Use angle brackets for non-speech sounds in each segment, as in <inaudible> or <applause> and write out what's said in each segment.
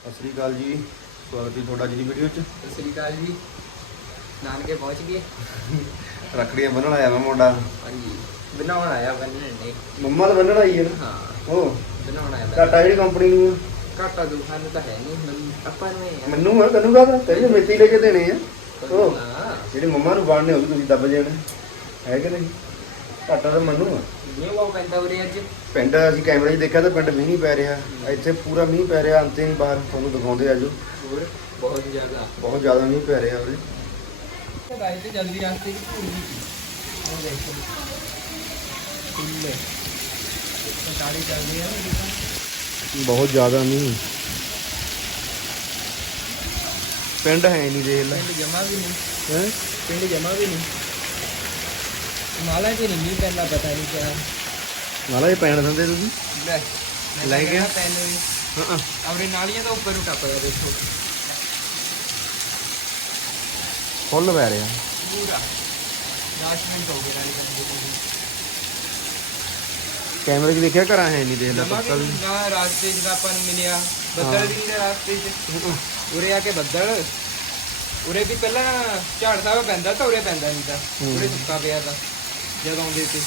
ਸਤਿ ਸ੍ਰੀ ਅਕਾਲ ਜੀ। ਸਵਾਗਤ ਹੈ ਤੁਹਾਡਾ ਅੱਜ ਦੀ ਵੀਡੀਓ 'ਚ। ਸਤਿ ਸ੍ਰੀ ਅਕਾਲ ਜੀ। ਨਾਨਕੇ ਪਹੁੰਚ ਗਏ। ਰੱਖੜੀਆਂ ਬੰਨਣ ਆਇਆ ਮੈਂ ਮੁੰਡਾ। ਹਾਂਜੀ। ਬਣਾਉਣ ਆਇਆ ਬੰਨਣ ਨੇ ਮੰਮਾ ਤਾਂ ਬੰਨਣ ਆਈ ਹੈ ਨਾ? ਹਾਂ। ਉਹ ਬਣਾਉਣ ਆਇਆ। ਘਾਟਾ ਜਿਹੜੀ ਕੰਪਨੀ ਨੂੰ ਘਾਟਾ ਦੁਖਾਂ ਨੂੰ ਤਾਂ ਹੈ ਨਹੀਂ। ਆਪਾਂ ਨੂੰ ਹੀ ਮੈਨੂੰ ਆ ਤੈਨੂੰ ਕਾਹਦਾ? ਤੈਨੂੰ ਮੇਤੀ ਲੈ ਕੇ ਦੇਣੇ ਆ। ਉਹ ਹਾਂ ਜਿਹੜੀ ਮੰਮਾ ਨੂੰ ਬਾੜਨੇ ਉਹ ਵੀ ਤੁਸੀਂ ਦੱਬ ਜਾਣਾ। ਹੈ ਕਿ ਨਹੀਂ? ਘਾਟਾ ਤਾਂ ਮੈਨੂੰ ਆ। ਇਹ ਉਹ ਪੈਂਦਾ ਉਰੇ ਅੱਜ। ਪਿੰਡ ਅਸੀਂ ਕੈਮਰੇ 'ਚ ਦੇਖਿਆ ਤਾਂ ਪਿੰਡ ਮੀਂਹ ਨਹੀਂ ਪੈ ਰਿਹਾ। ਇੱਥੇ ਪੂਰਾ ਮੀਂਹ ਪੈ ਰਿਹਾ ਅੰਤੇ ਨਹੀਂ ਬਾਹਰ ਤੁਹਾਨੂੰ ਦਿਖਾਉਂਦੇ ਆ ਜੋ ਹੋਰ? ਬਹੁਤ ਜ਼ਿਆਦਾ। ਬਹੁਤ ਜ਼ਿਆਦਾ ਮੀਂਹ ਪੈ ਰਿਹਾ ਉਰੇ। ਗਾਇ ਤੇ ਜਲਦੀ ਰਾਸਤੇ ਦੀ ਭੂਲ ਨਹੀਂ ਸੀ। ਉਹ ਦੇਖੋ। ਕੁੱਲੇ ਗਾੜੀ ਚੱਲਦੀ ਹੈ ਬਹੁਤ ਜ਼ਿਆਦਾ ਮੀਂਹ। ਪਿੰਡ ਹੈ ਨਹੀਂ ਦੇਖ ਲੈ। ਪਿੰਡ ਜਮਾ ਵੀ ਨਹੀਂ। ਹੈ? ਪਿੰਡ ਜਮਾ ਵੀ ਨਹੀਂ। ਮਾਲਾ ਚ ਨਹੀਂ ਮੀਂਹ ਪੈਂਦਾ ਪਤਾ ਨਹੀਂ ਕਿਆ ਨਾਲਾ ਇਹ ਪੈਣ ਦਿੰਦੇ ਤੁਸੀਂ ਲੈ ਲੈ ਗਿਆ? ਪੈਨ ਹੋਈ ਹਾਂ ਆਪਣੇ ਨਾਲੀਆਂ ਤੋਂ ਉੱਪਰ ਨੂੰ ਟੱਪਦਾ ਦੇਖੋ। ਫੁੱਲ ਪੈ ਰਿਹਾ। ਪੂਰਾ। 10 ਮਿੰਟ ਹੋ ਗਏ ਨਾਲੀ ਬੰਦੇ ਨੂੰ। ਕੈਮਰੇ 'ਚ ਦੇਖਿਆ ਘਰਾਂ ਹੈ ਨਹੀਂ ਦੇਖ ਲੈ ਜਮਾ ਪੱਕਾ ਵੀ। ਨਾ ਰਾਸਤੇ ਤਾਂ ਆਪਾਂ ਨੂੰ ਮਿਲਿਆ। ਬੱਦਲ ਵੀ ਨਹੀਂ ਰਾਸਤੇ 'ਚ। ਉਰੇ ਆ ਕੇ ਬੱਦਲ। ਉਰੇ ਵੀ ਪਹਿਲਾਂ ਝਾੜ ਸਾਹਿਬ ਪੈਂਦਾ ਤਾਂ ਉਰੇ ਪੈਂਦਾ ਨਹੀਂ ਤਾਂ। ਹੂੰ। ਉਰੇ ਸੁੱਕਾ ਪਿਆ ਤਾਂ। ਜਦੋਂ ਆਉਂਦੇ ਤੇ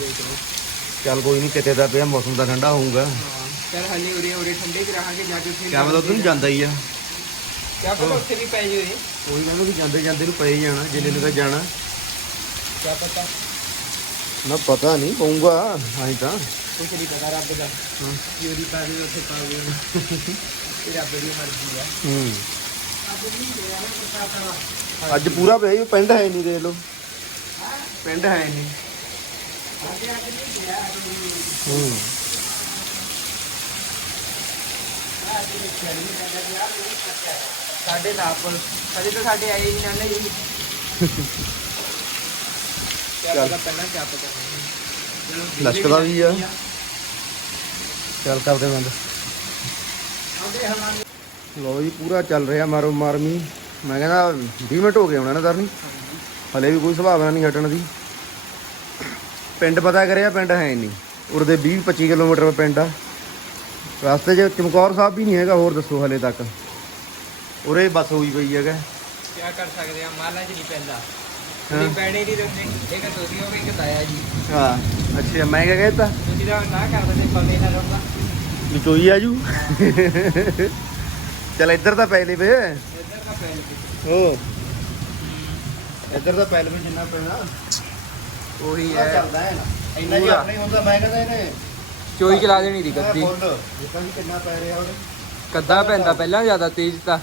ਦੇਖ ਲਓ ਚੱਲ ਕੋਈ ਨਹੀਂ ਕਿਤੇ ਦਾ ਪਿਆ ਮੌਸਮ ਤਾਂ ਠੰਡਾ ਹੋਊਗਾ। ਹਾਂ ਚਲ ਹਲੇ ਉਰੇ ਉਰੇ ਠੰਡੇ 'ਚ ਰਹਾਂਗੇ ਜਾ ਕੇ ਉੱਥੇ ਕਿਆ ਪਤਾ ਤੂੰ ਜਾਂਦਾ ਹੀ ਆ। ਕਿਆ ਪਤਾ ਉੱਥੇ ਵੀ ਪੈ ਜਾਵੇ ਕੋਈ ਕਹਿੰਦਾ ਕਿ ਜਾਂਦੇ ਜਾਂਦੇ ਨੂੰ ਪਏ ਜਾਣਾ ਜਿੰਨੇ ਨੂੰ ਤਾਂ ਜਾਣਾ। ਕਿਆ ਪਤਾ ਨਾ ਪਤਾ ਨਹੀਂ ਪਊਗਾ ਆਈ ਤਾਂ। ਕੁਛ ਨਹੀਂ ਪਤਾ ਰੱਬ ਦਾ। ਹਾਂ। ਚੋਰੀ ਪਾ ਦੇ ਉੱਥੇ ਪਾ ਦੇ ਇਹ ਰੱਬ ਦੀ ਮਰਜ਼ੀ ਆ। ਹੂੰ। ਅੱਜ ਪੂਰਾ ਪਿਆ ਪਿੰਡ ਹੈ ਨਹੀਂ ਦੇਖ ਲਓ। ਪਿੰਡ ਹੈ ਨਹੀਂ। ਹੂੰ ਸਾਡੇ ਨਾਪਲ ਸਾਡੇ ਤਾਂ ਸਾਡੇ ਆਏ ਹੀ ਨਾ ਨਾ ਜੀ ਚੱਲ। ਪਤਾ ਪਹਿਲਾਂ ਕਿਆ ਪਤਾ ਚਲੋ ਲਸ਼ਕਦਾ ਵੀ ਆ। ਚੱਲ ਕਰਦੇ ਬੰਦ। ਆਉਂਦੇ ਲੋ ਜੀ ਪੂਰਾ ਚੱਲ ਰਿਹਾ ਮਾਰੋ ਮਾਰਮੀ ਮੈਂ ਕਹਿੰਦਾ 20 ਮਿੰਟ ਹੋ ਗਏ ਹੋਣਾ ਨਾ ਦਰਨੀ ਹਲੇ ਵੀ ਕੋਈ ਸੰਭਾਵਨਾ ਨਹੀਂ ਹਟਣ ਦੀ। ਪਿੰਡ ਪਤਾ ਕਰਿਆ ਪਿੰਡ ਹੈ ਨਹੀਂ। ਉਰਦੇ 20 25 ਕਿਲੋਮੀਟਰ ਪਿੰਡ ਆ। ਰਸਤੇ 'ਚ ਚਮਕੌਰ ਸਾਹਿਬ ਵੀ ਨਹੀਂ ਹੈਗਾ ਹੋਰ ਦੱਸੋ ਹਲੇ ਤੱਕ। ਉਰੇ ਬੱਸ ਹੋਈ ਪਈ ਹੈਗਾ। ਕਿਆ ਕਰ ਸਕਦੇ ਆ ਮਾਲਾ ਚ ਨਹੀਂ ਪੈਂਦਾ। ਨਹੀਂ ਪੈਣੇ ਨਹੀਂ ਦਿੰਦੇ ਇੱਕ ਤੁਸੀਂ ਹੋ ਇੱਕ ਤਾਇਆ ਜੀ। ਹਾਂ ਅੱਛਾ ਮੈਂ ਕਿਹਾ ਕਹਿਤਾ? ਤੁਸੀਂ ਤਾਂ ਨਾ ਕਰ ਦਿੰਦੇ ਪੱਲੇ ਨਾ ਰੋਂਦਾ ਵਿਚੋਈ ਆਜੂ ਚੱਲ ਇੱਧਰ ਤਾਂ ਪੈ ਲਈ ਵੇ। ਇੱਧਰ ਦਾ ਪੈਣ ਤੇ ਹੋ ਇੱਧਰ ਤਾਂ ਪੈ ਲਵੇ ਜਿੰਨਾ ਪੈਣਾ ਉਹੀ ਹੈ। ਚੱਲਦਾ ਹੈ ਨਾ। ਇੰਨਾ ਜੀ। ਆਪਣੇ ਹੁੰਦਾ ਮੈਂ ਕਹਿੰਦਾ ਇਹਨੇ ਚੋਈ ਚਲਾ ਦੇਣੀ ਦੀ ਗੱਦੀ। ਫੁੱਲ ਜਿੱਦਾਂ ਵੀ ਕਿੰਨਾ ਪੈ ਰਿਹਾ ਉਹਦੇ। ਕੱਦਾ ਪੈਂਦਾ ਪਹਿਲਾਂ ਜ਼ਿਆਦਾ ਤੇਜ਼ ਤਾਂ।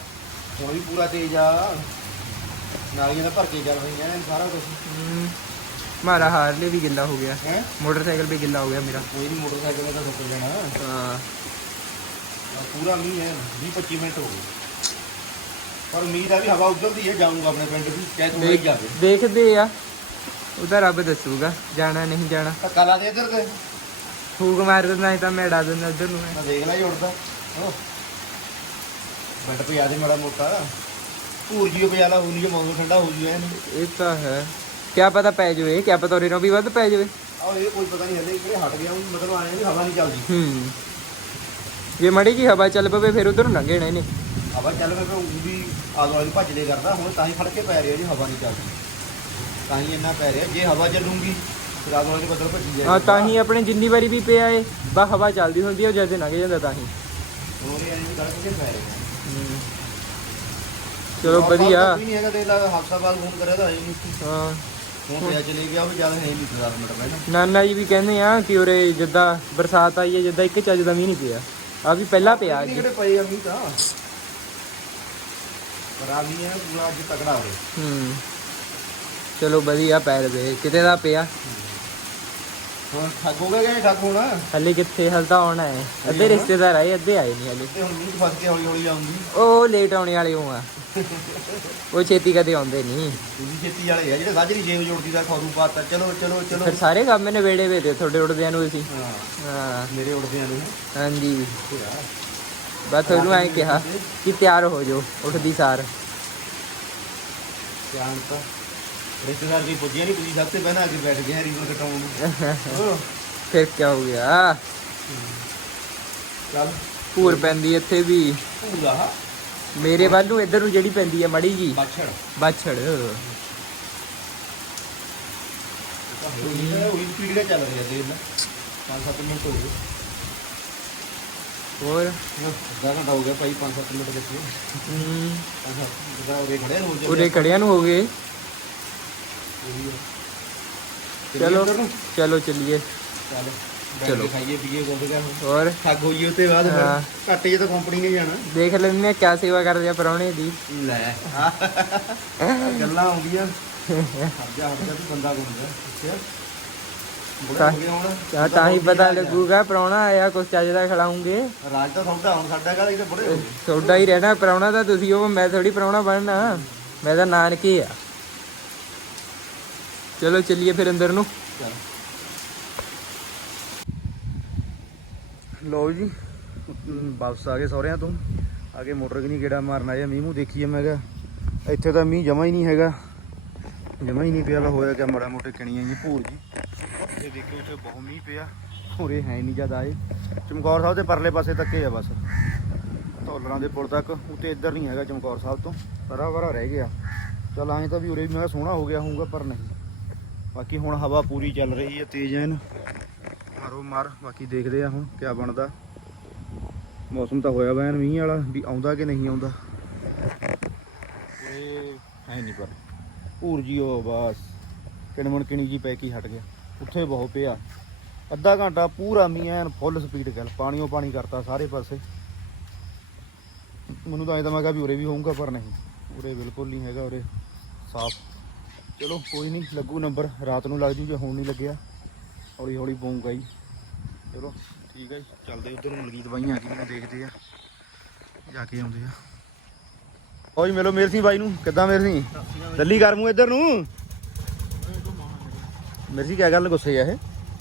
ਹੁਣ ਵੀ ਪੂਰਾ ਤੇਜ਼ ਆ। ਨਾਲੀਆਂ ਦਾ ਭਰ ਕੇ ਚੱਲ ਰਹੀਆਂ ਨੇ ਸਾਰਾ ਕੁਝ ਮਾਰਾ ਹਾਰਲੇ ਵੀ ਗਿੱਲਾ ਹੋ ਗਿਆ। ਹੈ? ਮੋਟਰਸਾਈਕਲ ਵੀ ਗਿੱਲਾ ਹੋ ਗਿਆ ਮੇਰਾ। ਕੋਈ ਨਹੀਂ ਮੋਟਰਸਾਈਕਲ ਦਾ ਸੁੱਕ ਜਾਣਾ। ਹਾਂ। ਪੂਰਾ ਮੀਂਹ ਹੈ 20 25 ਮਿੰਟ ਹੋ ਗਏ। ਪਰ ਮੀਂਹ ਦਾ ਵੀ ਹਵਾ ਉਧਰਦੀ ਹੈ ਜਾਊਂਗਾ ਆਪਣੇ ਪਿੰਡ ਵੀ ਚਾਹੇ ਤੂੰ ਹੀ ਜਾਵੇ। ਦੇਖਦੇ ਆ। ਉਹਦਾ ਰੱਬ ਦੱਸੂਗਾ ਜਾਣਾ ਨਹੀਂ ਜਾਣਾ। ਧੱਕਾ ਲਾ ਦੇ ਇੱਧਰ ਤੇ ਫੂਕ ਮਾਰ ਦਿੰਦਾ ਨਹੀਂ ਤਾਂ ਮੈਂ ਡਾ ਦਿੰਦਾ ਉਧਰ ਨੂੰ ਮੈਂ। ਦੇਖ ਲੈ ਜੁੜਦਾ ਬੈਠ ਪਿਆ ਦੇ ਮਾੜਾ ਮੋਟਾ। ਭੂਰ ਜੀ ਪਿਆ ਲਾ ਹੋਣੀ ਜੇ ਮੌਸਮ ਠੰਡਾ ਹੋ ਜੂ ਐਨ ਇਹ ਤਾਂ ਹੈ। ਕਿਆ ਪਤਾ ਪੈ ਜਾਵੇ ਕਿਆ ਪਤਾ ਉਰੇ ਨੂੰ ਵੀ ਵੱਧ ਪੈ ਜਾਵੇ। ਆਹ ਇਹ ਕੋਈ ਪਤਾ ਨਹੀਂ ਹਲੇ ਕਿਹੜੇ ਹਟ ਗਿਆ ਮਤਲਬ ਆਏ ਵੀ ਹਵਾ ਨਹੀਂ ਚੱਲਦੀ। ਹੂੰ। ਜੇ ਮੜੀ ਜੀ ਹਵਾ ਚੱਲ ਪਵੇ ਫਿਰ ਉਧਰ ਨੂੰ ਲੰਘੇ ਨੇ ਹਵਾ ਚੱਲ ਪਏ ਉਹ ਵੀ ਆਲੋ ਆਲੂ ਭੱਜਦੇ ਕਰਦਾ ਹੁਣ ਤਾਂ ਹੀ ਫੜ ਕੇ ਪੈ ਰਿਹਾ ਜੀ ਹਵਾ ਨਹੀਂ ਚੱਲਦੀ ਤਾਂ ਹੀ ਇੰਨਾ ਪੈ ਰਿਹਾ ਜੇ ਹਵਾ ਚੱਲੂਗੀ ਫਿਰ ਆਲੋ ਆਲੂ ਬੱਦਲ ਭੱਜੀ ਜਾਏ ਹਾਂ ਤਾਂ ਹੀ ਆਪਣੇ ਜਿੰਨੀ ਵਾਰੀ ਵੀ ਪਿਆ ਏ ਬਾ ਹਵਾ ਚੱਲਦੀ ਹੁੰਦੀ ਆ ਉਹ ਜਦ ਲੰਘ ਜਾਂਦਾ ਤਾਂ ਹੀ। ਹੋਰ ਇਹ ਨਹੀਂ ਗੱਲ ਕਿੱਥੇ ਪੈ ਰਿਹਾ? ਚਲੋ ਵਧੀਆ। ਵੀ ਨਹੀਂ ਹੈਗਾ ਦੇ ਲਾ ਹਫਤਾ ਬਾਅਦ ਫੋਨ ਕਰਿਆ ਤਾਂ ਹੈ ਨਹੀਂ ਹਾਂ। ਹੁਣ ਤੇ ਚਲੇ ਗਿਆ ਉਹ ਵੀ ਜ਼ਿਆਦਾ ਹੈ ਨਹੀਂ 10 ਮਿੰਟ ਪਹਿਲਾਂ। ਨਾਨਾ ਜੀ ਵੀ ਕਹਿੰਦੇ ਆ ਕਿ ਉਰੇ ਜਿੱਦਾਂ ਬਰਸਾਤ ਆਈ ਹੈ ਜਿੱਦਾਂ ਇੱਕ ਚੱਜ ਦਾ ਮੀਂਹ ਨਹੀਂ ਪਿਆ। ਆ ਵੀ ਪਹਿਲਾਂ ਪਿਆ ਅੱਜ ਕਿਹੜੇ ਪਏ ਆ ਮੀਂਹ ਤਾਂ? ਹੈ ਪੂਰਾ ਅੱਜ ਤਕੜਾ ਹੂੰ। ਚਲੋ ਵਧੀਆ ਪੈਰ ਦੇ। ਕਿਤੇ ਦਾ ਪਿਆ? ਹੁਣ ਠੱਗ ਹੋ ਗਏ ਕਿ ਠੱਗ ਹੋਣਾ? ਹਲੇ ਕਿੱਥੇ? ਹਲ ਤਾਂ ਆਉਣਾ ਹੈ। ਅੱਧੇ ਰਿਸ਼ਤੇਦਾਰ ਆਏ ਅੱਧੇ ਆਏ ਨਹੀਂ ਹਲੇ। ਤੇ ਹੁਣ ਮੀਂਹ ਫਸ ਕੇ ਹੌਲੀ ਹੌਲੀ ਆਉਂਦੀ। ਉਹ ਲੇਟ ਆਉਣੇ ਵਾਲੇ ਹੋ ਆ। ਉਹ ਛੇਤੀ ਕਦੇ ਆਉਂਦੇ ਨਹੀਂ। ਤੁਸੀਂ ਛੇਤੀ ਵਾਲੇ ਆ ਜਿਹੜੇ ਸਾਜਰੀ ਜੇਬ ਜੋੜਦੀ ਦਾ ਖੌਰੂ ਪਾਤਾ। ਚਲੋ ਚਲੋ ਚਲੋ। ਫਿਰ ਸਾਰੇ ਕੰਮ ਨੇ ਵੇੜੇ ਵੇ ਤੇ ਤੁਹਾਡੇ ਉੱਡਦਿਆਂ ਨੂੰ ਅਸੀਂ। ਹਾਂ। ਹਾਂ। ਮੇਰੇ ਉੜਦਿਆਂ ਨੂੰ। ਹਾਂਜੀ। ਬਸ ਤੁਹਾਨੂੰ ਐਂ ਕਿਹਾ ਕਿ ਤਿਆਰ ਹੋ ਜਾਓ ਉੱਠਦੀ ਸਾਰ। ਧਿਆਨ ਤਾਂ ਰਿਸ਼ਤੇਦਾਰ ਦੀ ਪੁੱਜਿਆ ਨਹੀਂ ਤੁਸੀਂ ਸਭ ਤੋਂ ਪਹਿਲਾਂ ਆ ਕੇ ਬੈਠ ਗਏ ਰੀਵਨ ਕਟਾਉਣ ਨੂੰ। <laughs> ਫਿਰ ਕੀ ਹੋ ਗਿਆ? ਚੱਲ। ਭੂਰ ਪੈਂਦੀ ਇੱਥੇ ਵੀ। ਪੂਰਾ ਮੇਰੇ ਵੱਲ ਨੂੰ ਇੱਧਰ ਨੂੰ ਜਿਹੜੀ ਪੈਂਦੀ ਹੈ ਮੜੀ ਜੀ। ਬਾਛੜ। ਬਾਛੜ। ਉਹੀ ਸਪੀਡ ਦਾ ਚੱਲ ਰਿਹਾ ਦੇਖ ਲੈ। 5-7 ਮਿੰਟ ਹੋ ਗਏ। ਹੋਰ? ਅੱਧਾ ਘੰਟਾ ਹੋ ਗਿਆ ਭਾਈ 5-7 ਮਿੰਟ ਬੱਚੇ। ਹਮ, ਜਿੱਦਾਂ ਉਰੇ ਖੜੇ ਰੋਜ਼ ਉਰੇ ਖੜਿਆਂ ਨੂੰ ਹੋ ਗਏ। ਚਲੋ ਚਲੋ ਚੱਲੀਏ। ਚੱਲ ਖਾਈਏ ਪੀਏ ਗਿਆ ਹੁਣ ਹੋਰ? ਠੱਗ ਹੋਈਏ ਉੱਤੇ ਬਾਅਦ ਹਾਂ। ਫਿਰ ਘੱਟੇ ਜੇ ਤਾਂ ਕੰਪਨੀ ਨੇ ਜਾਣਾ। ਦੇਖ ਲੈਂਦੇ ਆ ਕਿਆ ਸੇਵਾ ਕਰਦੇ ਆ ਪਰੌਣੇ ਦੀ। ਲੈ। ਗੱਲਾਂ ਆਉਂਦੀਆਂ। ਹੱਜਾ ਹੱਜਾ ਤੂੰ ਬੰਦਾ ਗੁੰਦਾ ਅੱਛਾ। ਤਾਂ- ਹੋ ਤਾਂ ਤਾਂ ਹੀ ਪਤਾ ਲੱਗੂਗਾ ਪਰੌਣਾ ਆਇਆ ਕੁਛ ਚੱਜ ਦਾ ਖਿਲਾਉਂਗੇ। ਰਾਜ ਤਾਂ ਸੌਦਾ ਹੁਣ ਸਾਡਾ ਕਾਹਦਾ ਇਹ ਤਾਂ ਬੁੜੇ ਹੋ ਗਏ। ਤੁਹਾਡਾ ਹੀ ਰਹਿਣਾ ਪਰੌਣਾ ਤਾਂ ਤੁਸੀਂ ਉਹ ਮੈਂ ਥੋੜੀ ਪਰੌਣਾ ਬਣਨਾ। ਮੈਂ ਤਾਂ ਨਾਨਕੇ ਆ। ਚਲੋ ਚੱਲੀਏ ਫਿਰ ਅੰਦਰ ਨੂੰ। ਚੱਲ ਲਓ ਜੀ ਅਮ, ਵਾਪਸ ਆ ਗਏ ਸਹੁਰਿਆਂ ਤੋਂ। ਆ ਕੇ ਮੋਟਰ ਕਿਨੀ ਗੇੜਾ ਮਾਰਨ ਆਇਆ ਮੀਂਹ ਮੂੰਹ ਦੇਖੀਏ ਮੈਂ ਕਿਹਾ। ਇੱਥੇ ਤਾਂ ਮੀਂਹ ਜਮਾ ਹੀ ਨਹੀਂ ਹੈਗਾ। ਜਮਾ ਹੀ ਨਹੀਂ ਪਿਆ ਵਾ, ਹੋਇਆ ਕਿ ਮਾੜਾ ਮੋਟੇ, ਕਣੀਆਂ ਜੀ, ਭੂਰ ਜੀ। ਇਹ ਦੇਖੋ ਉੱਥੇ ਬਹੁਤ ਮੀਂਹ ਪਿਆ ਹੋਰੇ ਹੈ ਨਹੀਂ ਜਦ ਆਏ ਚਮਕੌਰ ਸਾਹਿਬ ਦੇ ਪਰਲੇ ਪਾਸੇ ਤੱਕ ਹੀ ਆ ਬਸ। ਧੌਲਰਾਂ ਦੇ ਪੁਲ ਤੱਕ, ਉੱਤੇ ਇੱਧਰ ਨਹੀਂ ਹੈਗਾ ਚਮਕੌਰ ਸਾਹਿਬ ਤੋਂ ਪਰਾ ਪਰਾ ਰਹਿ ਗਿਆ। ਚਲ ਐਂ ਤਾਂ ਵੀ ਉਰੇ ਵੀ ਮੈਂ ਕਿਹਾ ਸੋਹਣਾ ਹੋ ਗਿਆ ਹੋਊਗਾ, ਪਰ ਨਹੀਂ। ਬਾਕੀ ਹੁਣ ਹਵਾ ਪੂਰੀ ਚੱਲ ਰਹੀ ਹੈ, ਤੇਜ਼ ਐਨ। ਮਾਰੋ ਮਾਰ, ਬਾਕੀ ਦੇਖਦੇ ਆ ਹੁਣ ਕਿਆ ਬਣਦਾ। ਮੌਸਮ ਤਾਂ ਹੋਇਆ ਵਾ ਐਨ ਮੀਂਹ ਵਾਲਾ, ਵੀ ਆਉਂਦਾ ਕਿ ਨਹੀਂ ਆਉਂਦਾ। ਇਹ ਹੈ ਨਹੀਂ ਪਰ। ਭੂਰ ਜੀ ਉਹ ਬਸ। ਕਿਣਮਣ ਕਿਣੀ ਜੀ ਪੈ ਕੇ ਹਟ ਗਿਆ। ਉੱਥੇ ਬਹੁਤ ਪਿਆ। ਅੱਧਾ ਘੰਟਾ ਪੂਰਾ ਮੀਂਹ ਐਨ ਫੁੱਲ ਸਪੀਡ ਗੱਲ ਪਾਣੀਓ ਪਾਣੀ ਕਰਤਾ ਸਾਰੇ ਪਾਸੇ। ਮੈਨੂੰ ਤਾਂ ਐਂ ਤਾਂ ਮੈਂ ਕਿਹਾ ਵੀ ਉਰੇ ਵੀ ਹੋਊਗਾ, ਪਰ ਨਹੀਂ। ਉਰੇ ਬਿਲਕੁਲ ਨਹੀਂ ਹੈਗਾ, ਉਰੇ ਸਾਫ਼। ਚਲੋ, ਕੋਈ ਨਹੀਂ, ਲੱਗੂ ਨੰਬਰ। ਰਾਤ ਨੂੰ ਲੱਗ ਜੂ, ਜੇ ਹੁਣ ਨਹੀਂ ਲੱਗਿਆ। ਹੌਲੀ ਹੌਲੀ ਪਊਗਾ ਜੀ ਚਲੋ, ਠੀਕ ਹੈ ਜੀ। ਚੱਲਦੇ ਉਧਰ। ਨੂੰ ਮਲਗੀਤ ਬਾਈਆਂ ਆ ਗਈਆਂ, ਦੇਖਦੇ ਆ। ਜਾ ਕੇ ਆਉਂਦੇ ਆ। ਓ ਜੀ ਮਿਲੋ ਮੇਰ ਸਿੰਘ ਬਾਈ ਨੂੰ ਕਿੱਦਾਂ ਮੇਰ ਸਿੰਘ? ਦਿੱਲੀ ਕਰ ਮੂੰ ਇੱਧਰ ਨੂੰ। ਮੇਰ ਸਿੰਘ ਕੀ ਗੱਲ ਗੁੱਸੇ ਆ ਇਹ?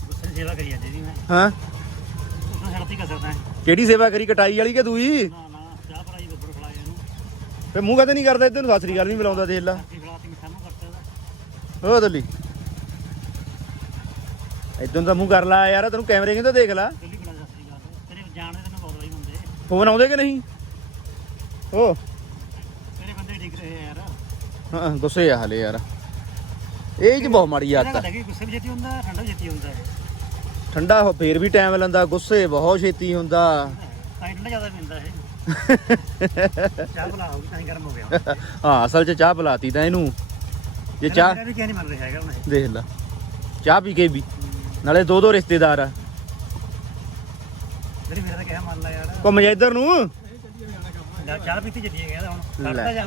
ਗੁੱਸੇ ਸੇਵਾ ਕਰੀ ਜਾਂਦੀ ਮੈਂ। ਹਾਂ। ਉਸਨੇ ਛੜਤੀ ਕਰ ਸਕਦਾ ਕਿਹੜੀ ਸੇਵਾ ਕਰੀ ਕਟਾਈ ਵਾਲੀ ਕਿ ਦੂਈ? ਨਾ ਨਾ ਚਾਹ ਪੜਾਈ ਬੱਬਰ ਖਲਾਏ ਇਹਨੂੰ। ਫੇ ਮੂੰਹ ਕਦੇ ਨਹੀਂ ਕਰਦਾ ਇੱਧਰ ਨੂੰ ਸਾਸਰੀ ਗੱਲ ਨਹੀਂ ਮਿਲਾਉਂਦਾ ਦੇਖ ਲਾ। ਓ ਦਿੱਲੀ ਇਦੋਂ ਤਾਂ ਮੂੰਹ ਕਰ ਲਾ ਯਾਰ ਤੈਨੂੰ ਕੈਮਰੇ ਕਿੰਦਾ ਦੇਖ ਲਾ? ਦਿੱਲੀ ਬਣਾ ਸਸਤੀ ਗੱਲ ਤੇਰੇ ਜਾਣਦੇ ਤੈਨੂੰ ਬਹੁਤ ਵਾਰੀ ਹੁੰਦੇ। ਫੋਨ ਆਉਂਦੇ ਕਿ ਨਹੀਂ? ਓ ਤੇਰੇ ਬੰਦੇ ਡਿੱਗ ਰਹੇ ਆ ਯਾਰ ਹਾਂ ਗੁੱਸੇ ਆ ਹਲੇ ਯਾਰ। ਇਹ ਜੀ ਬਹੁਤ ਮਾੜੀ ਆਦਤ ਆ। ਲੱਗੇ ਗੁੱਸੇ ਵੀ ਛੇਤੀ ਹੁੰਦਾ ਠੰਡਾ ਵੀ ਛੇਤੀ ਹੁੰਦਾ ਠੰਡਾ ਹੋ ਫੇਰ ਵੀ ਟਾਈਮ ਲੈਂਦਾ ਗੁੱਸੇ ਬਹੁਤ ਛੇਤੀ ਹੁੰਦਾ। ਤਾਂ ਠੰਡਾ ਜ਼ਿਆਦਾ ਪੀਂਦਾ ਇਹ। <laughs> ਚਾਹ ਬਣਾ ਤਾਂ ਹੀ ਗਰਮ ਹੋ ਗਿਆ। ਹਾਂ ਅਸਲ 'ਚ ਚਾਹ ਪਿਲਾਤੀ ਤਾਂ ਇਹਨੂੰ। ਜੇ ਚਾਹ ਮੇਰਾ ਵੀ ਕਿਹਾ ਨਹੀਂ ਮੰਨ ਰਿਹਾ ਹੈਗਾ ਇਹ। ਦੇਖ ਲੈ ਚਾਹ ਪੀ ਕੇ ਵੀ। ਨਾਲੇ ਦੋ ਦੋ ਰਿਸ਼ਤੇਦਾਰ ਆ। ਮੇਰੀ ਮੇਰਾ ਤਾਂ ਕਿਹਾ ਮੰਨ ਲੈ ਯਾਰ। ਘੁੰਮ ਜਾ ਇੱਧਰ ਨੂੰ। ਚਾਹ ਪੀਤੀ ਜੱਦੀ ਗਿਆ ਹੁਣ। ਲੈ।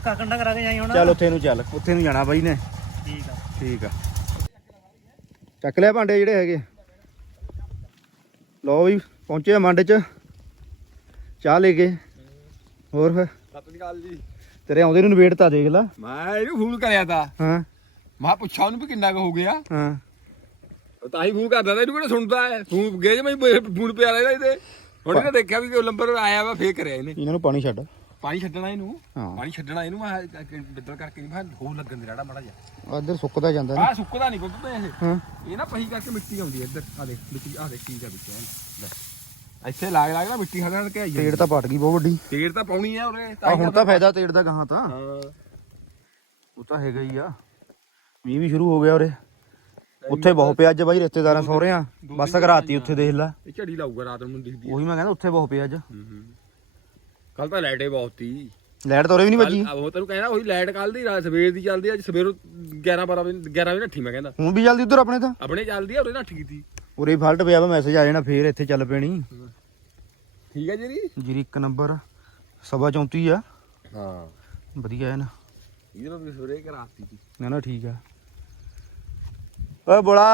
ਕੱਢਦਾ ਜਾ ਉਹ ਕਾਕੰਡਾ ਕਰਾ ਕੇ ਜਾਈ ਹੁਣ। ਚੱਲ ਉੱਥੇ ਨੂੰ ਚੱਲ ਉੱਥੇ ਨੂੰ ਜਾਣਾ ਬਾਈ ਨੇ। ਠੀਕ ਆ। ਠੀਕ ਆ। ਚੱਕ ਲਿਆ ਭਾਂਡੇ ਜਿਹੜੇ ਹੈਗੇ। ਲਓ ਵੀ ਪਹੁੰਚੇ ਆ ਮੰਡ ਚ। ਚਾਹ ਲੈ ਕੇ। ਹੋਰ ਫਿਰ? ਸਤਿ ਸ਼੍ਰੀ ਅਕਾਲ ਜੀ। ਤੇਰੇ ਆਉਂਦੇ ਨੂੰ ਵੇਟ ਤਾਂ ਦੇਖ ਲਾ। ਮੈਂ ਇਹਨੂੰ ਫੋਨ ਕਰਿਆ ਤਾ। ਹਾਂ। ਮੈਂ ਪੁੱਛਿਆ ਉਹਨੂੰ ਵੀ ਕਿੰਨਾ ਕੁ ਹੋ ਗਿਆ। ਹਾਂ। ਉਹ ਤਾਂ ਹੀ ਫੋਨ ਕਰਦਾ ਤਾ ਇਹਨੂੰ ਕਿਹੜਾ ਸੁਣਦਾ ਹੈ? ਫੋਨ ਗਏ ਮੈਂ ਫੋਨ ਪਿਆ ਰਹਿਦਾ ਇਹਦੇ। ਹੁਣ ਇਹਨੇ ਦੇਖਿਆ ਵੀ ਉਹ ਨੰਬਰ ਆਇਆ ਵਾ ਫੇਰ ਕਰਿਆ ਇਹਨੇ। ਇਹਨਾਂ ਨੂੰ ਪਾਣੀ ਛੱਡ। ਪਾਣੀ ਛੱਡਣਾ ਇਹਨੂੰ ਹਾਂ। ਪਾਣੀ ਛੱਡਣਾ ਇਹਨੂੰ ਮੈਂ ਬਿੱਦਲ ਕਰਕੇ ਨਹੀਂ ਮੈਂ ਹੋ ਲੱਗਣ ਦੇ ਰਾੜਾ ਮਾੜਾ ਜਾ ਇੱਧਰ ਸੁੱਕਦਾ ਜਾਂਦਾ ਨਾ। ਆ ਸੁੱਕਦਾ ਨਹੀਂ ਕੁੱਤੇ ਇਹ। ਹਾਂ। ਇਹ ਨਾ ਪਹੀ ਕਰਕੇ ਮਿੱਟੀ ਆਉਂਦੀ ਹੈ ਇੱਧਰ। ਆ ਦੇਖ ਮਿੱਟੀ ਆ ਦੇਖ ਕੀ ਦਾ ਵਿੱਚ ਲੈ। ਇੱਥੇ ਲਾਗ ਲਾਗ ਨਾ ਮਿੱਟੀ ਹੜਣ ਕੇ ਆਈ ਜਾਂਦੀ। ਤੇੜ ਤਾਂ ਪਟ ਗਈ ਬਹੁਤ ਵੱਡੀ। ਤੇੜ ਤਾਂ ਪਾਉਣੀ ਆ ਉਰੇ ਆ ਹੁਣ ਤਾਂ ਫਾਇਦਾ ਤੇੜ ਦਾ ਗਾਹਾਂ ਤਾਂ। ਹਾਂ। ਉਹ ਤਾਂ ਹੈਗਾ ਹੀ ਆ। ਮੀਂਹ ਵੀ ਸ਼ੁਰੂ ਹੋ ਗਿਆ ਉਰੇ। ਉੱਥੇ ਬਹੁਤ ਪਿਆ ਅੱਜ ਬਾਈ ਰਿਸ਼ਤੇਦਾਰਾਂ ਸਹੁਰਿਆਂ। ਬੱਸ ਕਰਾਤੀ ਉੱਥੇ ਦੇਖ ਲੈ। ਇਹ ਝੜੀ ਲਾਊਗਾ ਰਾਤ ਨੂੰ ਦਿਖਦੀ ਉਹੀ ਮੈਂ ਕਹਿੰਦਾ ਉੱਥੇ ਬਹੁਤ ਪਿਆ ਅੱਜ। ਕੱਲ ਤਾਂ ਲਾਈਟੇ ਬਹੁਤ ਤੀ ਲਾਈਟ ਤਾਂ ਉਰੇ ਵੀ ਨਹੀਂ ਵੱਜੀ? ਉਹ ਤੈਨੂੰ ਕਹਿੰਦਾ ਉਹੀ ਲਾਈਟ ਕੱਲ ਦੀ ਰਾਤ ਸਵੇਰ ਦੀ ਚੱਲਦੀ ਆ, ਅੱਜ ਸਵੇਰੋਂ 11 12 ਵਜੇ 11 ਵਜੇ ਨੱਠੀ ਮੈਂ ਕਹਿੰਦਾ। ਹੁਣ ਵੀ ਜਲਦੀ ਉਧਰ ਆਪਣੇ ਤਾਂ? ਆਪਣੇ ਚੱਲਦੀ ਆ ਉਹਦੇ ਨੱਠ ਗਈ ਤੀ ਉਰੇ ਫਾਲਟ ਪਿਆ ਵਾ ਮੈਸੇਜ ਆ ਜਾਣਾ ਫੇਰ ਇੱਥੇ ਚੱਲ ਪੈਣੀ। ਠੀਕ ਹੈ ਜੀ ਜੀਰੀ ਇੱਕ ਨੰਬਰ ਸਵਾ 34 ਆ। ਹਾਂ। ਵਧੀਆ ਹੈ ਨਾ। ਇਹਦੇ ਨਾਲ ਵੀ ਸਵੇਰੇ ਕਰਾਤੀ ਤੀ ਨਾ ਨਾ ਠੀਕ ਆ। ਓਏ ਬੋਲਾ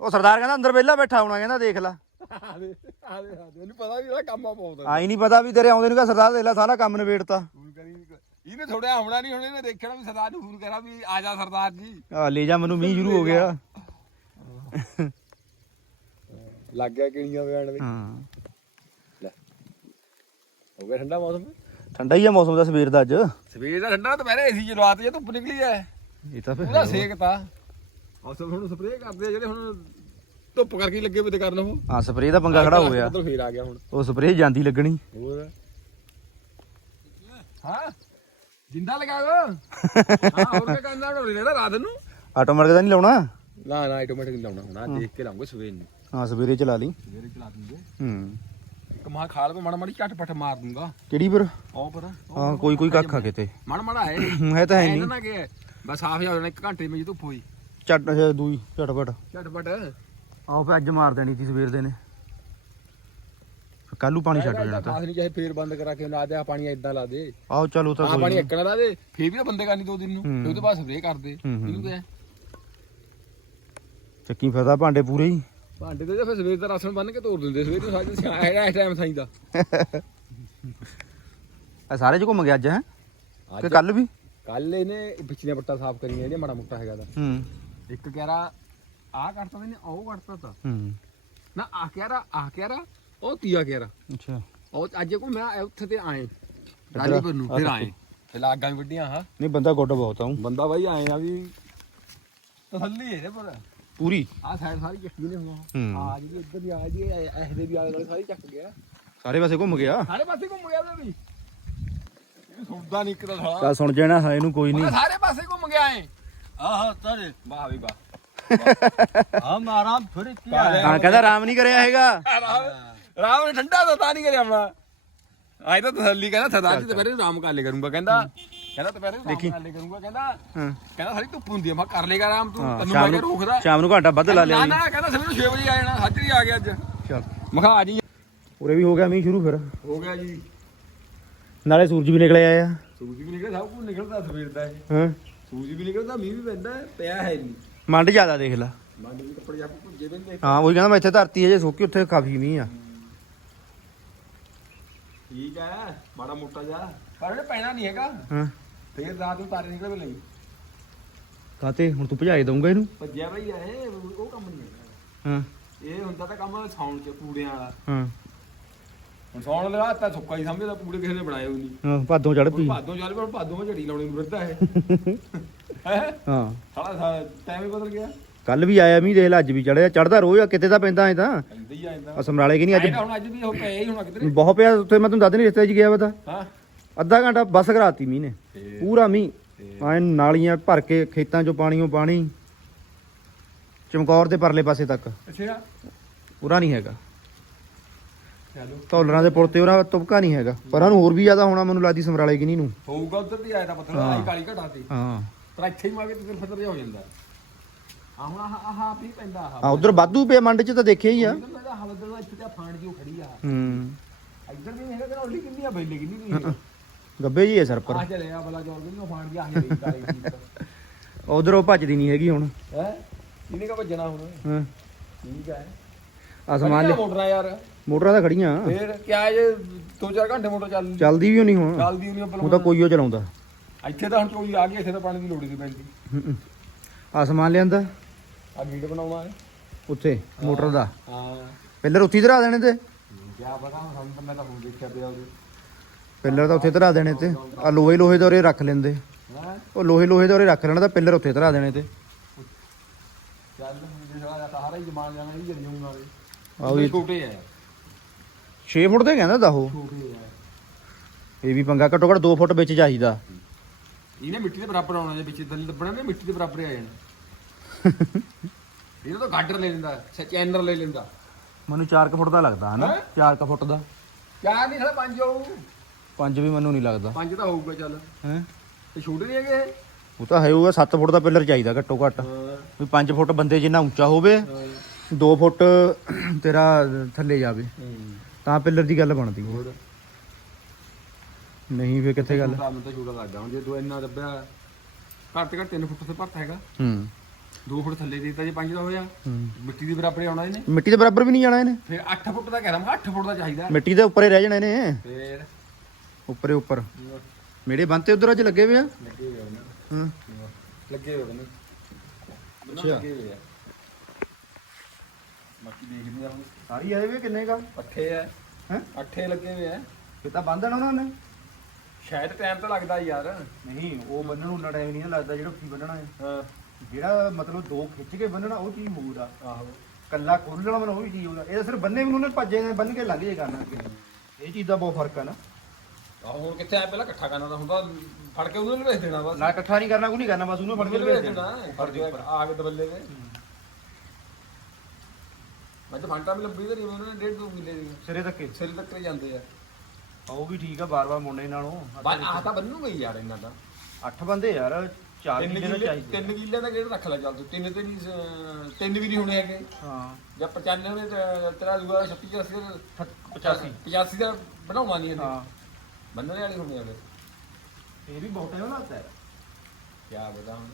ਉਹ ਸਰਦਾਰ ਕਹਿੰਦਾ ਅੰਦਰ ਵਿਹਲਾ ਬੈਠਾ ਹੋਣਾ ਕਹਿੰਦਾ ਦੇਖ ਲੈ। ਆਦੇ ਆਦੇ ਆਦੇ। ਇਹਨੂੰ ਪਤਾ ਵੀ ਇਹਦਾ ਕੰਮ ਆ ਪਾਉਂਦਾ ਆਈ ਨਹੀਂ ਪਤਾ ਵੀ ਤੇਰੇ ਆਉਂਦੇ ਨੂੰ ਕਾ ਸਰਦਾਰ ਦੇਖ ਲੈ ਸਾਰਾ ਕੰਮ ਨਿਬੇੜਤਾ। ਫੋਨ ਕਰੀ ਇਹਨੇ ਥੋੜਾ ਆਉਣਾ ਨਹੀਂ ਹੁਣ ਇਹਨੇ ਦੇਖਣਾ ਵੀ ਸਰਦਾਰ ਨੂੰ ਫੋਨ ਕਰਾ ਵੀ ਆ ਜਾ ਸਰਦਾਰ ਜੀ। ਆ ਲੈ ਜਾ ਮੈਨੂੰ ਮੀਂਹ ਸ਼ੁਰੂ ਹੋ ਗਿਆ। ਲੱਗ ਗਿਆ ਕਿਣੀਆਂ ਵਗਾਣ ਦੇ ਹਾਂ। ਹੋ ਗਿਆ ਠੰਡਾ ਮੌਸਮ? ਠੰਡਾ ਹੀ ਆ ਮੌਸਮ ਦਾ ਸਵੇਰ ਦਾ ਅੱਜ। ਸਵੇਰ ਦਾ ਠੰਡਾ ਦੁਪਹਿਰੇ ਏਸੀ ਚ ਲਵਾਤੇ ਜੇ ਧੁੱਪ ਨਿਕਲੀ ਐ। ਇਹ ਤਾਂ ਫਿਰ ਪੂਰਾ ਸੇਕ ਤਾ। ਹੁਣ ਸਪਰੇਅ ਕਰਦੇ ਆ ਜਿਹੜੇ ਹੁਣ ਧੁੱਪ ਕਰਕੇ ਹੀ ਲੱਗੇ ਵੇ ਤੇ ਕਰਨ ਉਹ। ਹਾਂ ਸਪਰੇਅ ਦਾ ਪੰਗਾ ਖੜਾ ਹੋ ਗਿਆ। ਉਧਰ ਫੇਰ ਆ ਗਿਆ ਹੁਣ। ਉਹ ਸਪਰੇਅ ਜਾਂਦੀ ਲੱਗਣੀ। ਹੋਰ? ਹਾਂ? ਜਿੰਦਾ ਲਗਾਓ ਹਾਂ ਹੋਰ ਕੀ ਕਰਨਾ ਢੋਲੀ ਲੈਣਾ ਰਾਤ ਨੂੰ? ਆਟੋਮੈਟਿਕ ਤਾਂ ਨਹੀਂ ਲਾਉਣਾ? ਨਾ ਨਾ ਆਟੋਮੈਟਿਕ ਲਾਉਣਾ ਹੁਣ। ਆਹ ਦੇਖ ਕੇ ਲਾਉਂਗੇ ਸਵੇਰ ਨੂੰ। ਹਾਂ ਸਵੇਰੇ ਚਲਾ ਲਈ। ਸਵੇਰੇ ਚਲਾ ਦੂੰਗੇ। ਹੂੰ। ਇੱਕ ਮਾਂ ਖਾਲ ਪੇ ਮਾੜਾ ਮਾੜੀ ਝਟਪਟ ਮਾਰ ਦੂੰਗਾ। ਕਿਹੜੀ ਪਰ ਉਹ ਪਰ ਹਾਂ ਕੋਈ ਕੋਈ ਕੱਖ ਆ ਕਿਤੇ। ਮਾੜਾ ਮਾੜਾ ਹੈ ਹੂੰ, ਹੈ ਤਾਂ ਹੈ ਨਹੀਂ। ਨਾ ਕਿ ਬਸ ਸਾਫ਼ ਜਾ ਜਾਣਾ ਇੱਕ ਘੰਟੇ ਵਿੱਚ ਧੁੱਪ ਹੋਈ। ਅੱਛਾ, ਦੂਈ ਝਟਪਟ। ਝਟਪਟ। ਆਓ ਫੇ ਅੱਜ ਮਾਰ ਦੇਣੀ ਸੀ ਸਵੇਰ ਦੇ ਨੇ। ਕੱਲੂ ਪਾਣੀ ਛੱਡ ਜਾਣਾ ਤਾਂ। ਨਹੀਂ ਚਾਹੇ ਫੇਰ ਬੰਦ ਕਰਾ ਕੇ ਨਾ ਦੇ ਆ ਪਾਣੀ ਏਦਾਂ ਲਾ ਦੇ। ਆਓ ਚਲੋ ਤਾਂ ਆ ਪਾਣੀ ਨੀ। ਇੱਕਣਾ ਲਾ ਦੇ ਫੇਰ ਵੀ ਤਾਂ ਬੰਦੇ ਕਰਨੀ ਦੋ ਦਿਨ ਨੂੰ ਹੂੰ। ਉਹਦੇ ਬਾਅਦ ਸਪਰੇਅ ਕਰ ਦੇ। ਹੂੰ, ਹੂੰ। ਇਹਨੂੰ ਕਿਹਾ। ਚੱਕੀ ਫਸਾ ਭਾਂਡੇ ਪੂਰੇ ਹੀ। ਭਾਂਡੇ ਤੇ ਫਿਰ ਸਵੇਰ ਦਾ ਰਾਸ਼ਨ ਬੰਨ ਕੇ ਤੋੜ ਦਿੰਦੇ ਸਵੇਰ ਨੂੰ ਸਿਆ ਹੈਗਾ ਇਸ ਟਾਈਮ ਥਾਈ ਦਾ। ਆ ਸਾਰੇ ਚ ਘੁੰਮ ਗਿਆ ਅੱਜ ਹੈ? ਕਿ ਕੱਲ ਵੀ? ਕੱਲ ਇਹਨੇ ਪਿਛਲੀਆਂ ਪੱਟਾ ਸਾਫ਼ ਕਰੀਆਂ ਜਿਹੜੀਆਂ ਮਾੜਾ ਮੋਟਾ ਹੈਗਾ ਦਾ ਹੂੰ। ਇੱਕ ਕਹਿਰਾ ਆਹ ਕੱਟਤਾ ਨੇ ਉਹ ਕੱਟਤਾ ਤਾ। ਹੂੰ। ਨਾ ਆਹ ਕਹਿਰਾ ਆਹ ਕਹਿਰਾ ਉਹ ਤੀਆ ਕਹਿਰਾ ਅੱਛਾ। ਉਹ ਅੱਜ ਕੋ ਮੈਂ ਉੱਥੇ ਤੇ ਆਏ। ਰਾਜੀਪੁਰ ਨੂੰ ਫਿਰ ਆਏ। ਤੇ ਲਾਗਾਂ ਵੀ ਵੱਡੀਆਂ ਹਾਂ। ਨਹੀਂ ਬੰਦਾ ਗੁੱਡ ਬਹੁਤ ਆਉਂ ਬੰਦਾ ਬਾਈ ਆਏ ਆ ਵੀ ਤਸੱਲੀ ਹੈ ਇਹਦੇ ਪਰ। ਪੂਰੀ। ਆਹ ਸਾਈਡ ਸਾਰੀ ਚੱਕੀ ਨੇ ਹੁਣ। ਆ ਜਿਹੜੀ ਇੱਧਰ ਦੀ ਆ ਜੀ ਇਹ ਦੇ ਵੀ ਆਲੇ ਦੁਆਲੇ ਸਾਰੀ ਚੱਕ ਗਿਆ। ਸਾਰੇ ਪਾਸੇ ਘੁੰਮ ਗਿਆ। ਸਾਰੇ ਪਾਸੇ ਘੁੰਮ ਗਿਆ ਉਹਦਾ ਵੀ। ਸੁਣਦਾ ਨਹੀਂ ਇੱਕ ਤਾਂ ਸਾਲਾ। ਸੁਣ ਜਾਣਾ ਹੈ ਇਹਨੂੰ ਕੋਈ ਨਹੀਂ ਸਾਰੇ ਪਾਸੇ ਘੁੰਮ ਗਿਆ ਏ ਆਹ ਤਾਰੇ। ਵਾਹ ਵੀ ਵਾਹ। ਆ ਮਾਰਾ ਫਿਰ ਕੀ ਹਾਂ ਕਹਿੰਦਾ ਆਰਾਮ ਨਹੀਂ ਕਰਿਆ ਹੈਗਾ। ਰਾਮ ਨੇ ਠੰਡਾ ਤਾਂ ਤਾਂ ਨਹੀਂ ਕਰਿਆ ਆਪਣਾ ਆਏ ਤਾਂ ਤਸੱਲੀ ਕਹਿੰਦਾ ਸਦਾ ਜੀ ਦੁਪਹਿਰੇ ਆਰਾਮ ਕਰ ਲੈ ਕਰੂੰਗਾ ਕਹਿੰਦਾ। ਕਹਿੰਦਾ ਦੁਪਹਿਰੇ ਆਰਾਮ ਕਰ ਲੈ ਕਰੂੰਗਾ ਕਹਿੰਦਾ। ਹਾਂ। ਕਹਿੰਦਾ ਸਾਰੀ ਧੁੱਪ ਹੁੰਦੀ ਆ ਮੈਂ ਕਰ ਲੇਗਾ ਆਰਾਮ ਤੂੰ ਹਾਂ, ਤੈਨੂੰ ਮੈਂ ਰੋਕਦਾ। ਸ਼ਾਮ ਨੂੰ ਘੰਟਾ ਵੱਧ ਲਾ ਲਿਆ ਨਾ ਨਾ ਕਹਿੰਦਾ ਸਵੇਰ ਨੂੰ 6 ਵਜੇ ਆ ਜਾਣਾ ਹਾਜ਼ਰੀ ਆ ਗਿਆ ਅੱਜ। ਚੱਲ। ਮੈਂ ਕਿਹਾ ਆ ਜੀ ਉਰੇ ਵੀ ਹੋ ਗਿਆ ਮੀਂਹ ਸ਼ੁਰੂ ਫਿਰ। ਹੋ ਗਿਆ ਜੀ। ਨਾਲੇ ਸੂਰਜ ਵੀ ਨਿਕਲਿਆ ਆ। ਸੂਰਜ ਵੀ ਨਿਕਲਦਾ ਸਭ ਕੁਝ ਨਿਕਲਦਾ ਸਵੇਰ ਦਾ ਇਹ। ਹਾਂ। ਸੂਰਜ ਵੀ ਨਿਕਲਦਾ ਮੀਂਹ ਵੀ ਪੈਂਦਾ ਪਿਆ ਹੈ ਨਹੀਂ। ਮੰਡ ਜ਼ਿਆਦਾ ਦੇਖ ਲੈ। ਮੰਨ ਵੀ ਕੱਪੜੇ ਜਾ ਭੁੱਜੇ ਪੈਂਦੇ ਹਾਂ ਉਹੀ ਕਹਿੰਦਾ ਮੈਂ ਇੱਥੇ ਧਰਤੀ ਹੈ ਜੇ ਸੁੱਕੀ ਉੱਥੇ ਕਾਫੀ ਮੀਂਹ ਆ। ਠੀਕ ਹੈ ਮਾੜਾ ਮੋਟਾ ਜਾ। ਪਰ ਇਹਨੇ ਪੈਣਾ ਨਹੀਂ ਹੈਗਾ। ਹਾਂ। ਫੇਰ ਰਾਤ ਨੂੰ ਤਾਰੇ ਨਿਕਲ ਲਈ ਕਾਤੇ? ਹੁਣ ਤੂੰ ਭਜਾਈ ਦਊਂਗਾ ਇਹਨੂੰ? ਭੱਜਿਆ ਭਈ ਆ ਇਹ ਉਹ ਕੰਮ ਨਹੀਂ ਹੈਗਾ। ਹਾਂ। ਇਹ ਹੁੰਦਾ ਤਾਂ ਕੰਮ ਸੌਣ ਚ ਕੂੜਿਆਂ ਵਾਲਾ। ਹਾਂ। ਹੁਣ ਸੌਣ ਲਗਾ ਤਾਂ ਸੁੱਕਾ ਹੀ ਸਮਝਦਾ ਪੂੜੇ ਕਿਸੇ ਨੇ ਬਣਾਏ ਹੋਈ ਨਹੀਂ। ਹਾਂ ਭਾਦੋਂ ਚੜ ਪਈ। ਭਾਦੋਂ ਚੱਲ ਪਰ ਭਾਦੋਂ ਮੈਂ ਝੜੀ ਲਾਉਣੀ ਨੂੰ ਫਿਰਦਾ ਇਹ। <laughs> ਹੈ? ਹਾਂ। ਸਾਲਾ ਟਾਈਮ ਹੀ ਬਦਲ ਗਿਆ। ਕੱਲ ਵੀ ਆਇਆ ਮੀਂਹ ਦੇਖ ਲੈ ਅੱਜ ਵੀ ਚੜਿਆ ਚੜਦਾ ਰੋਜ਼ ਆ ਕਿਤੇ ਤਾਂ ਪੈਂਦਾ ਐ ਤਾਂ। ਪੈਂਦਾ ਹੀ ਆ ਜਾਂਦਾ ਆ ਸਮਰਾਲੇ ਕਿ ਨਹੀਂ ਅੱਜ? ਹੁਣ ਅੱਜ ਵੀ ਉਹ ਪਏ ਹੀ ਹੁਣ ਕਿਧਰੇ। ਬਹੁਤ ਪਿਆ ਉੱਥੇ ਮੈਂ ਤੁਹਾਨੂੰ ਦੱਸ ਨਹੀਂ ਰਿਸ਼ਤੇ 'ਚ ਗਿਆ ਵਾ ਤਾਂ। ਹਾਂ। ਅੱਧਾ ਘੰਟਾ ਬੱਸ ਕਰਾਤੀ ਮੀਂਹ ਨੇ। ਪੂਰਾ ਮੀਂਹ। ਐ ਨਾਲੀਆਂ ਭਰ ਕੇ ਖੇਤਾਂ 'ਚੋਂ ਪਾਣੀਓ ਪਾਣੀ। ਚਮਕੌਰ ਦੇ ਪਰਲੇ ਪਾਸੇ ਤੱਕ। ਅੱਛਾ। ਪੂਰਾ ਨਹੀਂ ਹੈਗਾ। ਚਲੋ। ਧੌਲਰਾਂ ਦੇ ਪੁਲ ਤੇ ਉਹਦਾ ਤੁਬਕਾ ਨਹੀਂ ਹੈਗਾ। ਪਰ ਉਹਨੂੰ ਹੋਰ ਵੀ ਜ਼ਿਆਦਾ ਹੋਣਾ ਮੈਨੂੰ ਲੱਗਦੀ ਸਮਰਾਲੇ ਕਿ ਨਹੀਂ ਨੂੰ। ਹੋਊਗਾ ਉਧਰ ਦੀ ਆਇਆ ਤਾਂ ਪੱਥਰ ਆਈ ਕਾਲੀ ਘਟਾ ਤੇ। ਹਾਂ। ਪਰ ਇੱਥੇ ਹੀ ਮਾਗੇ ਤੇ ਫਿਰ ਫਤਰ ਜਿਹਾ ਹੋ ਜਾਂਦਾ। ਆ ਹੁਣ ਆਹ ਆਹ ਵੀ ਪੈਂਦਾ ਆਹ। ਆ ਉਧਰ ਵਾਧੂ ਪਿਆ ਮੰਡ 'ਚ ਤਾਂ ਦੇਖਿਆ ਹੀ ਆ। ਉਧਰ ਦਾ ਹਾਲਤ ਦਾ ਇੱਥੇ ਤਾਂ ਫਾਂਡ ਜੀ ਉਹ ਖੜੀ ਆ। ਹੂੰ। ਇੱਧਰ ਵੀ ਹੈਗਾ ਤੇ ਔਲੀ ਕਿੰਨੀ ਆ ਬੈਲੇ ਕਿੰਨੀ ਨਹੀਂ <laughs> ਗੱਬੇ ਜੀ ਹੈ ਸਰ ਪਰ ਆ ਚਲੇ ਆ ਬਲਾ ਜੋਰ ਵੀ ਉਹ ਫਾਂਡ ਜੀ ਆ ਹੀ ਕਾਲੀ ਉਧਰ ਉਹ ਭੱਜਦੀ ਨਹੀਂ ਹੈਗੀ ਹੁਣ। ਹੈ? ਇਹਨੇ ਕਾ ਭੱਜਣਾ ਹੁਣ? ਹਾਂ। ਠੀਕ ਹੈ ਅਸਮਾਨ ਕਿੰਨੀਆਂ ਮੋਟਰਾਂ ਯਾਰ। ਮੋਟਰਾਂ ਤਾਂ ਖੜੀਆਂ। ਫੇਰ ਕਿਆ ਜੇ 2-4 ਘੰਟੇ ਮੋਟਰ ਚੱਲ ਚੱਲਦੀ ਵੀ ਨਹੀਂ ਹੁਣ। ਚੱਲਦੀ ਨਹੀਂ ਉਹ ਤਾਂ ਕੋਈ ਉਹ ਚਲਾਉਂਦਾ। ਇੱਥੇ ਤਾਂ ਹੁਣ ਚੋਈ ਆ ਗਈ ਇੱਥੇ ਤਾਂ ਪਾਣੀ ਦੀ ਲੋੜ ਹੀ ਨਹੀਂ ਪੈਂਦੀ। ਹੂੰ। ਅਸਮਾਨ ਲਿਆਂਦਾ? ਆ ਗੀਟ ਬਣਾਉਣਾ ਹੈ। ਉੱਥੇ ਮੋਟਰ ਦਾ। ਹਾਂ ਪਿੱਲਰ ਉੱਥੇ ਹੀ ਧਰਾ ਦੇਣੇ ਤੇ। ਕਿਆ ਪਤਾ ਹੁਣ ਸਾਨੂੰ ਤਾਂ ਮੈਂ ਤਾਂ ਹੁਣ ਦੇਖਿਆ ਪਿਆ ਉਹਦੇ। ਪਿੱਲਰ ਤਾਂ ਉੱਥੇ ਧਰਾ ਦੇਣੇ ਤੇ। ਆ ਲੋਹੇ ਲੋਹੇ ਦੇ ਉਰੇ ਰੱਖ ਲੈਂਦੇ। ਹਾਂ? ਉਹ ਲੋਹੇ ਲੋਹੇ ਦੇ ਉਰੇ ਰੱਖ ਲੈਣਾ ਤਾਂ ਪਿੱਲਰ ਉੱਥੇ ਧਰਾ ਦੇਣੇ ਤੇ। ਚੱਲ ਜੇ ਸਾਰਾ ਸਾਰਾ ਹੀ ਜਮਾਨ ਜਾਣਾ ਹੀ ਜਰੀ ਨਾਲੇ ਆਹ ਵੀ ਛੋਟੇ ਆ। 6 ਫੁੱਟ ਦੇ ਕਹਿੰਦਾ ਦਾ ਉਹ। ਛੋਟੇ ਆ। ਇਹ ਵੀ ਪੰਗਾ ਘੱਟੋ ਘੱਟ 2 ਫੁੱਟ ਵਿੱਚ ਚਾਹੀਦਾ। ਇਹਨੇ ਮਿੱਟੀ ਦੇ ਬਰਾਬਰ ਆਉਣਾ ਜੇ ਵਿੱਚ ਥੱਲੇ ਦੱਬਣਾ ਨੇ ਮਿੱਟੀ ਦੇ ਬਰਾਬਰ ਹੀ ਆ ਜਾਣਾ। <laughs> ਇਹਦਾ ਤਾਂ ਗਾਡਰ ਲੈ ਲੈਂਦਾ ਚੈਨਰ ਲੈ ਲੈਂਦਾ। ਮੈਨੂੰ 4 ਫੁੱਟ ਦਾ ਲੱਗਦਾ ਹਨਾ? ਹੈਂ? 4 ਫੁੱਟ ਦਾ। ਚਾਰ ਨਹੀਂ ਸਾਲਾ ਪੰਜ ਹੋਊ। ਪੰਜ ਵੀ ਮੈਨੂੰ ਨਹੀਂ ਲੱਗਦਾ। ਪੰਜ ਤਾਂ ਹੋਊਗਾ ਚੱਲ। ਹੈ? ਤੇ ਛੋਟੇ ਨਹੀਂ ਹੈਗੇ ਇਹ? ਉਹ ਤਾਂ ਹੈ ਹੋਊਗਾ 7 ਫੁੱਟ ਦਾ ਪਿੱਲਰ ਚਾਹੀਦਾ ਘੱਟੋ ਘੱਟ। ਹਾਂ। ਵੀ 5 ਫੁੱਟ ਬੰਦੇ ਜਿੰਨਾ ਉੱਚਾ ਹੋਵੇ 2 ਫੁੱਟ ਤੇਰਾ ਥੱਲੇ ਜਾਵੇ। ਤਾਂ ਪਿੱਲਰ ਦੀ ਗੱਲ ਬਣਦੀ ਹੈ। ਹੋਰ? ਨਹੀਂ ਫੇ ਕਿੱਥੇ ਗੱਲ? ਕੰਮ ਤਾਂ ਛੋਟਾ ਲੱਗਦਾ ਹੁਣ ਜੇ ਤੂੰ ਇੰਨਾ ਦੱਬਿਆ ਘੱਟ ਤੇ ਘੱਟ 3 ਫੁੱਟ ਤੇ ਭਰਤ ਹੈਗਾ। ਹੂੰ। 2 ਫੁੱਟ ਥੱਲੇ ਦੇ ਦਿੱਤਾ ਜੇ 5 ਦਾ ਹੋਇਆ ਹੂੰ। ਮਿੱਟੀ ਦੇ ਬਰਾਬਰ ਆਉਣਾ ਇਹਨੇ। ਮਿੱਟੀ ਦੇ ਬਰਾਬਰ ਵੀ ਨਹੀਂ ਜਾਣਾ ਇਹਨੇ? ਫਿਰ 8 ਫੁੱਟ ਦਾ ਕਹਿ ਰਹਾ 8 ਫੁੱਟ ਦਾ ਚਾਹੀਦਾ। ਮਿੱਟੀ ਦੇ ਉੱਪਰ ਹੀ ਰਹਿ ਜਾਣੇ ਨੇ ਫਿਰ? ਉੱਪਰੇ ਉੱਪਰ। ਮੇਰੇ ਬੰਤੇ ਉਧਰ ਅੱਜ ਲੱਗੇ ਹੋਏ ਆ? ਲੱਗੇ ਹੋਏ ਨੇ। ਹਾਂ। ਲੱਗੇ ਹੋਏ ਨੇ ਅੱਛਾ। ਲੱਗੇ ਹੋਏ ਆ। ਬਾਕੀ ਦੇਖਦੇ ਆ ਸਾਰੀ ਆਏ ਵੇ ਕਿੰਨੇ ਕਾ? ਪੱਠੇ ਆ। ਹੈ? ਅੱਠੇ ਲੱਗੇ ਹੋਏ ਆ। ਫੇ ਤਾਂ ਉਹਨਾਂ ਨੇ। ਸ਼ਾਇਦ ਟਾਈਮ ਤਾਂ ਲੱਗਦਾ ਯਾਰ। ਨਹੀਂ ਉਹ ਬੰਨਣ ਨੂੰ ਟਾਈਮ ਨਹੀਂ ਲੱਗਦਾ ਜਿਹੜਾ ਉੱਥੇ ਬੰਨਣਾ ਹੈ। ਹਾਂ। ਜਿਹੜਾ ਮਤਲਬ ਦੋ ਖਿੱਚ ਕੇ ਬੰਨਣਾ ਉਹ ਚੀਜ਼ ਮੂਦ ਆ। ਆਹੋ। ਕੱਲਾ ਖੋਲਣ ਵਾਲਾ ਉਹ ਵੀ ਠੀਕ ਹੁੰਦਾ ਇਹ ਤਾਂ ਸਿਰਫ ਬੰਨੇ ਵੀ ਉਹਨੇ ਭੱਜੇ ਨੇ ਬੰਨ ਕੇ ਲੱਗ ਜੇ ਕਰਨਾ ਅੱਗੇ। ਨੂੰ। ਇਹ ਚੀਜ਼ ਦਾ ਬਹੁਤ ਫ਼ਰਕ ਆ ਨਾ। ਆਹ ਹੁਣ ਕਿੱਥੇ ਆ ਪਹਿਲਾਂ ਇਕੱਠਾ ਕਰਨਾ ਤਾਂ ਹੁੰਦਾ। ਫੜ ਕੇ ਉਹਨੂੰ ਭੇਜ ਦੇਣਾ ਬਸ। ਨਾ ਇਕੱਠਾ ਨਹੀਂ ਕਰਨਾ ਕੋਈ ਨਹੀਂ ਕਰਨਾ ਬਸ ਉਹਨੂੰ ਫੜ ਕੇ ਭੇਜ ਦੇਣਾ। ਫੜ ਕੇ ਆ ਕੇ ਦਬੱਲੇ ਤੇ। ਮੈਂ ਤਾਂ ਫੰਟਾ ਵੀ ਲੱਭੀ ਤੇ ਨਹੀਂ ਉਹਨਾਂ ਨੇ ਡੇਢ ਦੋ ਕਿੱਲੇ ਦੀ। ਸਿਰੇ ਧੱਕੇ ਸਿਰ ਤੱਕ ਜਾਂਦੇ ਆ। ਉਹ ਵੀ ਠੀਕ ਆ ਬਾਰ-ਬਾਰ ਮੁੰਡੇ ਨਾਲੋਂ। ਬਸ ਆਹ ਤਾਂ ਬੰਨੂ ਗਈ ਯਾਰ ਇਹਨਾਂ ਦਾ। ਅੱਠ ਬੰਦੇ ਯਾਰ ਚਾਰ ਤਿੰਨ ਕਿੱਲੇ ਚਾਹੀਦੇ ਤਿੰਨ ਕਿੱਲੇ ਦਾ ਗੇੜ ਰੱਖ ਲੈ ਚੱਲ ਤੂੰ? ਤਿੰਨ ਤੇ ਨਹੀਂ ਤਿੰਨ ਵੀ ਨਹੀਂ ਹੋਣੇ ਹੈਗੇ। ਹਾਂ। ਜਾਂ 95 ਤੇ ਤੇਰਾ ਦੂਆ 36 80 85 85 ਦਾ ਬਣਾਉਣਾ ਨਹੀਂ ਇਹਨੇ। ਹਾਂ। ਬੰਨਣੇ ਵਾਲੇ ਹੋਣੇ ਆ ਇਹ ਵੀ ਬਹੁਤ ਟਾਈਮ ਲੱਗਦਾ ਹੈ ਕੀ ਬਤਾ ਹੁਣ।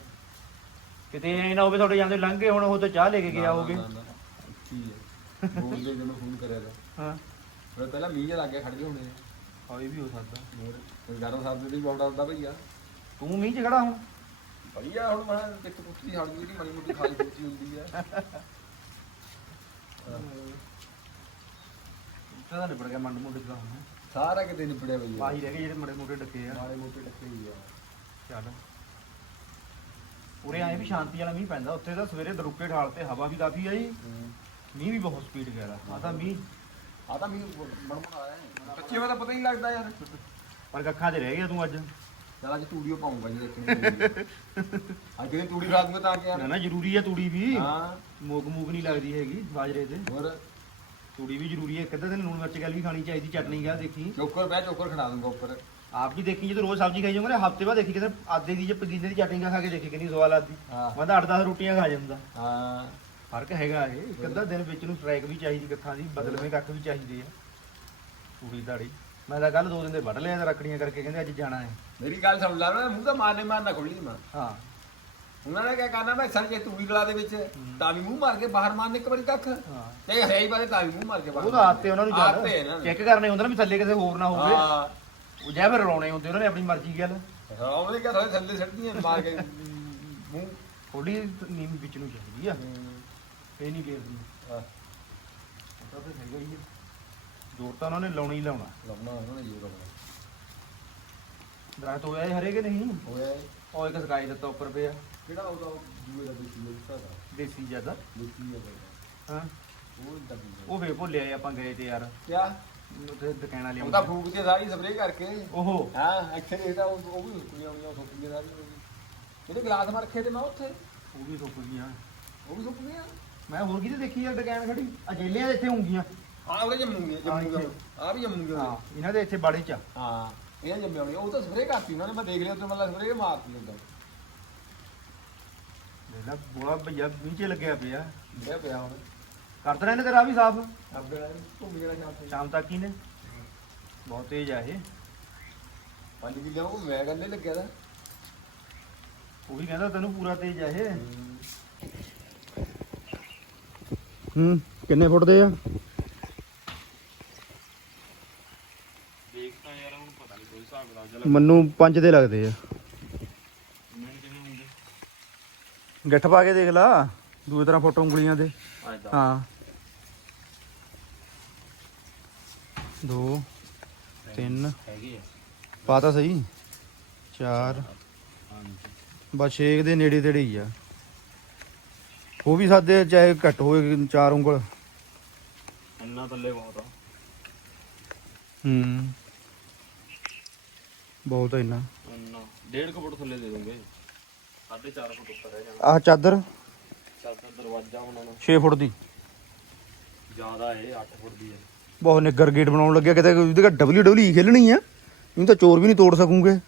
ਕਿਤੇ ਇਹ ਨਾ ਹੋਵੇ ਤੁਹਾਡੇ ਜਾਂਦੇ ਲੰਘ ਗਏ ਹੁਣ ਉਹ ਤਾਂ ਚਾਹ ਲੈ ਕੇ ਗਿਆ ਹੋਗੇ ਨਾ, ਨਾ, ਨਾ। ਕੀ ਹੈ। ਬੋਲਦੇ ਜਦੋਂ ਫੋਨ ਕਰਿਆ ਤਾਂ ਹਾਂ। ਫਿਰ ਪਹਿਲਾਂ ਮੀਂਹ ਜਿਹਾ ਲੱਗ ਗਿਆ ਖੜ ਗਏ ਹੋਣੇ ਆ। ਹਾਂ ਇਹ ਵੀ ਹੋ ਸਕਦਾ। ਹੋਰ ਗਰਮ ਸਰਦ ਦੀ ਬੌੜਾ ਹੁੰਦਾ ਭਈਆ ਤੂੰ ਮੀਂਹ ਚ ਖੜਾ ਹੁਣ? ਭਈਆ ਹੁਣ ਮੈਂ ਕਿੱਥੇ ਪੁੱਛੀ ਹੜ ਗਈ ਮਾੜੀ ਮੋਟੀ ਖਾਲੀ ਪੁੱਛੀ ਹੁੰਦੀ ਆ। ਦਾ ਨਿਬੜ ਗਿਆ ਮੰਡ ਮੁੰਡੇ ਦਾ ਹੁਣ। ਸਾਰਾ ਕਿਤੇ ਨਿਪੜਿਆ ਭਈਆ ਬਾਹੀ ਰਹਿ ਗਏ ਜਿਹੜੇ ਮੜੇ ਮੋਟੇ ਡੱਕੇ ਆ। ਮਾੜੇ ਮੋਟੇ ਟੱਕੇ ਹੀ ਆ। ਚੱਲ। ਉਰੇ ਆਏ ਵੀ ਸ਼ਾਂਤੀ ਵਾਲਾ ਮੀਂਹ ਪੈਂਦਾ ਉੱਥੇ ਤਾਂ ਸਵੇਰੇ ਦਰੁੱਕੇ ਢਾਲ ਤੇ ਹਵਾ ਵੀ ਕਾਫੀ ਆਈ। ਮੀਂਹ ਵੀ ਬਹੁਤ ਸਪੀਡ ਗਿਆ ਆ ਤਾਂ ਮੀਂਹ ਆ ਤਾਂ ਮੀਂਹ ਬਣ ਬਣ ਆਇਆ ਹੈ। ਕੱਚੇ ਦਾ ਪਤਾ ਹੀ ਨਹੀਂ ਲੱਗਦਾ ਯਾਰ। ਪਰ ਕੱਖਾਂ 'ਚ ਰਹਿ ਗਿਆ ਤੂੰ ਅੱਜ। ਚਲ ਅੱਜ ਤੂੜੀਓ ਪਾਉਂਗਾ ਜੇ ਦੇਖਣੀ ਅੱਜ ਕਿਤੇ ਤੂੜੀ ਖਾ ਦੂੰਗਾ ਤਾਂ ਕਿ ਨਾ ਯਾਰ ਨਾ ਜ਼ਰੂਰੀ ਹੈ ਤੂੜੀ ਵੀ। ਹਾਂ। ਮੋਗ ਮੂਗ ਨਹੀਂ ਲੱਗਦੀ ਹੈਗੀ ਬਾਜਰੇ ਤੇ। ਹੋਰ? ਤੂੜੀ ਵੀ ਜ਼ਰੂਰੀ ਹੈ ਇੱਕ ਅੱਧਾ ਦਿਨ ਲੂਣ ਮਿਰਚ ਗੱਲ ਵੀ ਖਾਣੀ ਚਾਹੀਦੀ ਚਟਨੀ ਗਾ ਦੇਖੀ। ਚੋਕਰ ਬਹਿ ਚੋਕਰ ਖੜਾ ਦੂੰਗਾ ਉੱਪਰ। ਆਪ ਵੀ ਦੇਖੀ ਜਦੋਂ ਰੋਜ਼ ਸਬਜ਼ੀ ਖਾਈ ਜਾਓਗੇ ਹਫ਼ਤੇ ਬਾਅਦ ਦੇਖੀ ਕਿਤੇ ਆਦੇ ਦੀ ਜੇ ਪੁਦੀਨੇ ਦੀ ਚਟਨੀ ਖਾ ਕੇ ਦੇਖੀ ਕਿੰਨੀ ਸਵਾਦ ਆਦੀ ਹਾਂ। ਮੈਂ ਤਾਂ 8-10 ਰੋਟੀਆਂ ਖਾ ਜਾਂਦਾ। ਹਾਂ। ਫ਼ਰਕ ਹੈਗਾ ਇਹ। ਇੱਕ ਅੱਧਾ ਦਿਨ ਵਿੱਚ ਨੂੰ ਸਟ੍ਰਾਈਕ ਵੀ ਚਾਹੀਦੀ ਕੱਖਾਂ ਦੀ ਬਦਲਵੇਂ ਕੱਖ ਵੀ ਚਾਹੀਦੇ ਆ। ਤੂੜੀ ਦਾੜੀ। ਮੈਂ ਤਾਂ ਕੱਲ ਦੋ ਦਿਨ ਦੇ ਵੱਢ ਲਿਆ ਤੇ ਰੱਖੜੀਆਂ ਕਰਕੇ ਕਹਿੰਦੇ ਅੱਜ ਜਾਣਾ ਹੈ। ਮੇਰੀ ਗੱਲ ਸੁਣ ਲੈ ਮੂੰਹ ਤਾਂ ਮਾਰਨੇ ਮਾਰਨਾ ਖੋਲੀ ਮਾਂ ਹਾਂ। ਉਹਨਾਂ ਨੇ ਕਿਆ ਕਰਨਾ ਮੈਂ ਸਰ ਜੇ ਤੂੜੀ ਗਲਾ ਦੇ ਵਿੱਚ ਤਾਂ ਵੀ ਮੂੰਹ ਮਾਰ ਕੇ ਬਾਹਰ ਮਾਰਨੇ ਇੱਕ ਵਾਰੀ ਕੱਖ। ਤੇ ਹੈ ਹੀ ਬਾਰੇ ਤਾਂ ਵੀ ਮੂੰਹ ਮਾਰ ਕੇ ਬਾਹਰ ਉਹ ਤਾਂ ਆਤੇ ਉਹਨਾਂ ਨੂੰ ਨੂੰ। ਚੈੱਕ ਕਰਨੇ ਹੁੰਦੇ ਨਾ ਵੀ ਥੱਲੇ ਕਿਸੇ ਹੋਰ ਨਾ ਹੋਵੇ। ਹਾਂ। ਉਹ ਜਾਂ ਫਿਰ ਰਲਾਉਣੇ ਹੁੰਦੇ ਉਹਨਾਂ ਨੇ ਆਪਣੀ ਮਰਜ਼ੀ ਗੱਲ। ਉਹਨੇ ਕਿਹਾ ਥੱਲੇ ਸੜਦੀਆਂ ਮਾਰ ਕੇ ਮੂੰਹ। ਥੋੜੀ ਨੀਮ ਵਿੱਚ ਨੂੰ ਚਾਹੀਦੀ ਆ। ਇਹ ਨਹੀਂ ਗੇਰਦੀ ਹਾਂ ਉਹ ਤਾਂ ਹੈਗਾ ਹੀ ਆ। ਜ਼ੋਰ ਤਾਂ ਉਹਨਾਂ ਨੇ ਲਾਉਣਾ ਹੀ ਲਾਉਣਾ। ਲੰਮਾ ਉਹਨਾਂ ਨੇ ਜੋਰ ਲਾਉਣਾ। ਦਰਖਤ ਹੋਇਆ ਇਹ ਹਰੇ ਕਿ ਨਹੀਂ? ਹੋਇਆ ਇਹ। ਉਹ ਇੱਕ ਸਕਾਈ ਦਿੱਤਾ ਉੱਪਰ ਪਿਆ। ਕਿਹੜਾ ਉਹਦਾ ਦੂਏ ਦਾ ਦੇਸੀ ਲੋਕ ਦਾ ਦੇਸੀ ਜ਼ਿਆਦਾ। ਦੇਸੀ ਹੈ ਹਾਂ। ਉਹ ਇਦਾਂ ਉਹ ਫੇਰ ਭੁੱਲਿਆ ਆਪਾਂ ਗਏ ਤੇ ਯਾਰ। ਕਿਆ? ਉੱਥੇ ਦੁਕਾਨਾਂ ਉਹਦਾ ਲਿਆਉਂਦਾ ਫੂਕ ਕੇ ਸਾਰੀ ਸਪਰੇਅ ਕਰਕੇ ਓਹੋ। ਹਾਂ ਇੱਥੇ ਦੇਖਦਾ ਉਹ ਉਹ ਵੀ ਸੁੱਕੀਆਂ ਹੋਈਆਂ ਸੁੱਕ ਸਾਰੀ ਇਹਦੇ ਗਲਾਸ ਮਾਰ ਰੱਖੇ ਤੇ ਮੈਂ ਉੱਥੇ। ਉਹ ਵੀ ਸੁੱਕ ਗਈਆਂ। ਉਹ ਵੀ ਸੁੱਕ ਗਈਆਂ। ਮੈਂ ਹੋਰ ਕਿਤੇ ਦੇਖੀ ਆ ਦੁਕਾਨ ਖੜੀ? ਅਜੇਲਿਆਂ ਦੇ ਇੱਥੇ ਹੁੰਗੀਆਂ ਹਾਂ ਉਹਦੇ ਜੰਮੂਗੀਆਂ ਜੰਮੂਗੀਆਂ। ਆ ਵੀ ਜੰਮੂਗੀਆਂ ਹਾਂ ਇਹਨਾਂ ਦੇ ਇੱਥੇ ਬਾੜੇ ਚ ਆ। ਹਾਂ ਇਹ ਜੰਮੇ ਹੋਣੇ। ਉਹ ਤਾਂ ਸਪਰੇਅ ਕਰਤੀ ਉਹਨਾਂ ਨੇ ਮੈਂ ਦੇਖ ਲਿਆ ਉੱਥੇ ਮਤਲਬ ਸਪਰੇਅ ਮਾਰਤੀ ਉਦੋਂ ਦੇਖ ਲੈ ਬੋਲਾ ਭਈਆ ਨੀਚੇ ਲੱਗਿਆ ਪਿਆ। ਇਹ ਪਿਆ ਹੁਣ। ਕਰ ਦੇਣਾ ਇਹਨੇ ਤੇਰਾ ਵੀ ਸਾਫ਼। ਘੁੰਮ ਸ਼ਾਮ ਤੇ ਸ਼ਾਮ ਤੱਕ ਹੀ ਨੇ। ਬਹੁਤ ਤੇਜ਼ ਆ ਇਹ। ਪੰਜ ਕਿੱਲੇ ਉਹ ਮੈਂ ਗੰਨੇ ਲੱਗਿਆ ਦਾ ਉਹ ਵੀ ਕਹਿੰਦਾ ਤੈਨੂੰ ਪੂਰਾ ਤੇਜ਼ ਆ ਇਹ। ਹੂੰ ਕਿੰਨੇ ਫੁੱਟ ਦੇ ਆ? ਦੇਖ ਤਾਂ ਯਾਰ ਹੁਣ ਪਤਾ ਨਹੀਂ ਕੋਈ ਹਿਸਾਬ ਕਿਤਾਬ ਮੈਨੂੰ ਪੰਜ ਦੇ ਲੱਗਦੇ ਆ। ਮੈਨੂੰ ਕਿਵੇਂ ਹੁੰਦੇ? ਗਿੱਠ ਪਾ ਕੇ ਦੇਖ ਲਾ ਦੂਏ ਤਰ੍ਹਾਂ ਫੋਟੋ ਉਂਗਲੀਆਂ ਦੇ। ਹਾਂ। ਦੋ ਤਿੰਨ। ਹੈਗੇ ਆ। ਪਾਤਾ ਸਹੀ। ਚਾਰ। ਬਸ ਛੇ ਦੇ ਨੇੜੇ ਤੇੜੇ ਹੀ ਆ। ਉਹ ਵੀ ਸਾਦੇ ਚਾਹੇ ਘੱਟ ਹੋਏ ਚਾਰ ਉਂਗਲ। ਇੰਨਾ ਥੱਲੇ ਬਹੁਤ ਆ। ਹੂੰ। ਬਹੁਤ ਆ ਇੰਨਾ। ਇੰਨਾ। ਡੇਢ ਕੁ ਫੁੱਟ ਥੱਲੇ ਦੇ ਦੋਗੇ। 4.5 ਫੁੱਟ ਉੱਪਰ ਰਹਿ ਜਾਣਾ। ਆਹ ਚਾਦਰ? ਚੱਲ ਤਾਂ ਦਰਵਾਜ਼ਾ ਬਣਾਉਣਾ 6 ਫੁੱਟ ਦੀ। ਜ਼ਿਆਦਾ ਇਹ 8 ਫੁੱਟ ਦੀ ਹੈ। ਬਹੁਤ ਨਿੱਗਰ ਗੇਟ ਬਣਾਉਣ ਲੱਗਿਆ। ਕਿਤੇ ਉਹਦੇ ਕਾ ਡਬਲਯੂ ਡਬਲਯੂ ਖੇਲਣੀ ਆ। ਇਹਨੂੰ ਤਾਂ ਚੋਰ ਵੀ ਨਹੀਂ ਤੋੜ ਸਕੂਗੇ।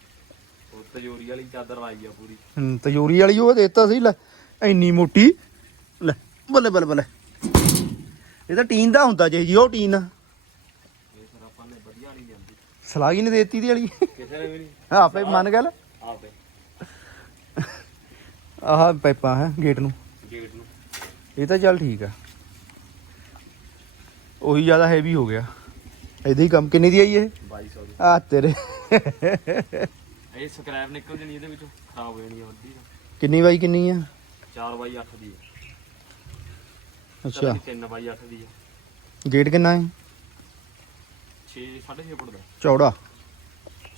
ਉਹ ਤਜੋਰੀ ਵਾਲੀ ਚਾਦਰ ਲਾਈ ਆ ਪੂਰੀ। ਹੂੰ, ਤਜੋਰੀ ਵਾਲੀ ਉਹ ਦੇਤਾ ਸਹੀ ਲੈ। ਇੰਨੀ ਮੋਟੀ। ਲੈ ਬੱਲੇ ਬੱਲੇ ਬੱਲੇ। ਇਹ ਤਾਂ ਟੀਨ ਦਾ ਹੁੰਦਾ ਜੇ ਜੀ ਉਹ ਟੀਨ। ਵਧੀਆ ਨਹੀਂ ਦੇਤੀ ਦੀ ਵਾਲੀ। ਕਿਸੇ ਨੇ ਵੀ ਨਹੀਂ ਆਪੇ ਮੰਨ ਗੱਲ ਆਪੇ ਆਹ ਪਾਈਪਾਂ ਹੈ ਗੇਟ ਨੂੰ। ਗੇਟ ਨੂੰ ਇਹ ਤਾਂ ਚੱਲ ਠੀਕ ਆ। ਉਹੀ ਜ਼ਿਆਦਾ ਹੈਵੀ ਹੋ ਗਿਆ। ਇਹਦੇ ਹੀ ਕੰਮ ਕਿੰਨੇ ਦੀ ਆਈ ਇਹ? 2200 ਦੀ ਆ ਤੇਰੇ। ਇਹ ਸਕ੍ਰੈਪ ਨਿਕਲ ਜਣੀ ਇਹਦੇ ਵਿੱਚੋਂ ਖਰਾਬ ਹੋ ਜਾਣੀ ਆ ਅੱਧੀ ਕਿੰਨੀ ਬਾਈ ਕਿੰਨੀ ਆ? 4 ਬਾਈ 8 ਦੀ ਹੈ ਅੱਛਾ। 3 ਬਾਈ 8 ਦੀ ਹੈ ਗੇਟ ਕਿੰਨਾ ਹੈ? 6 6.5 ਫੁੱਟ ਦਾ। ਚੌੜਾ।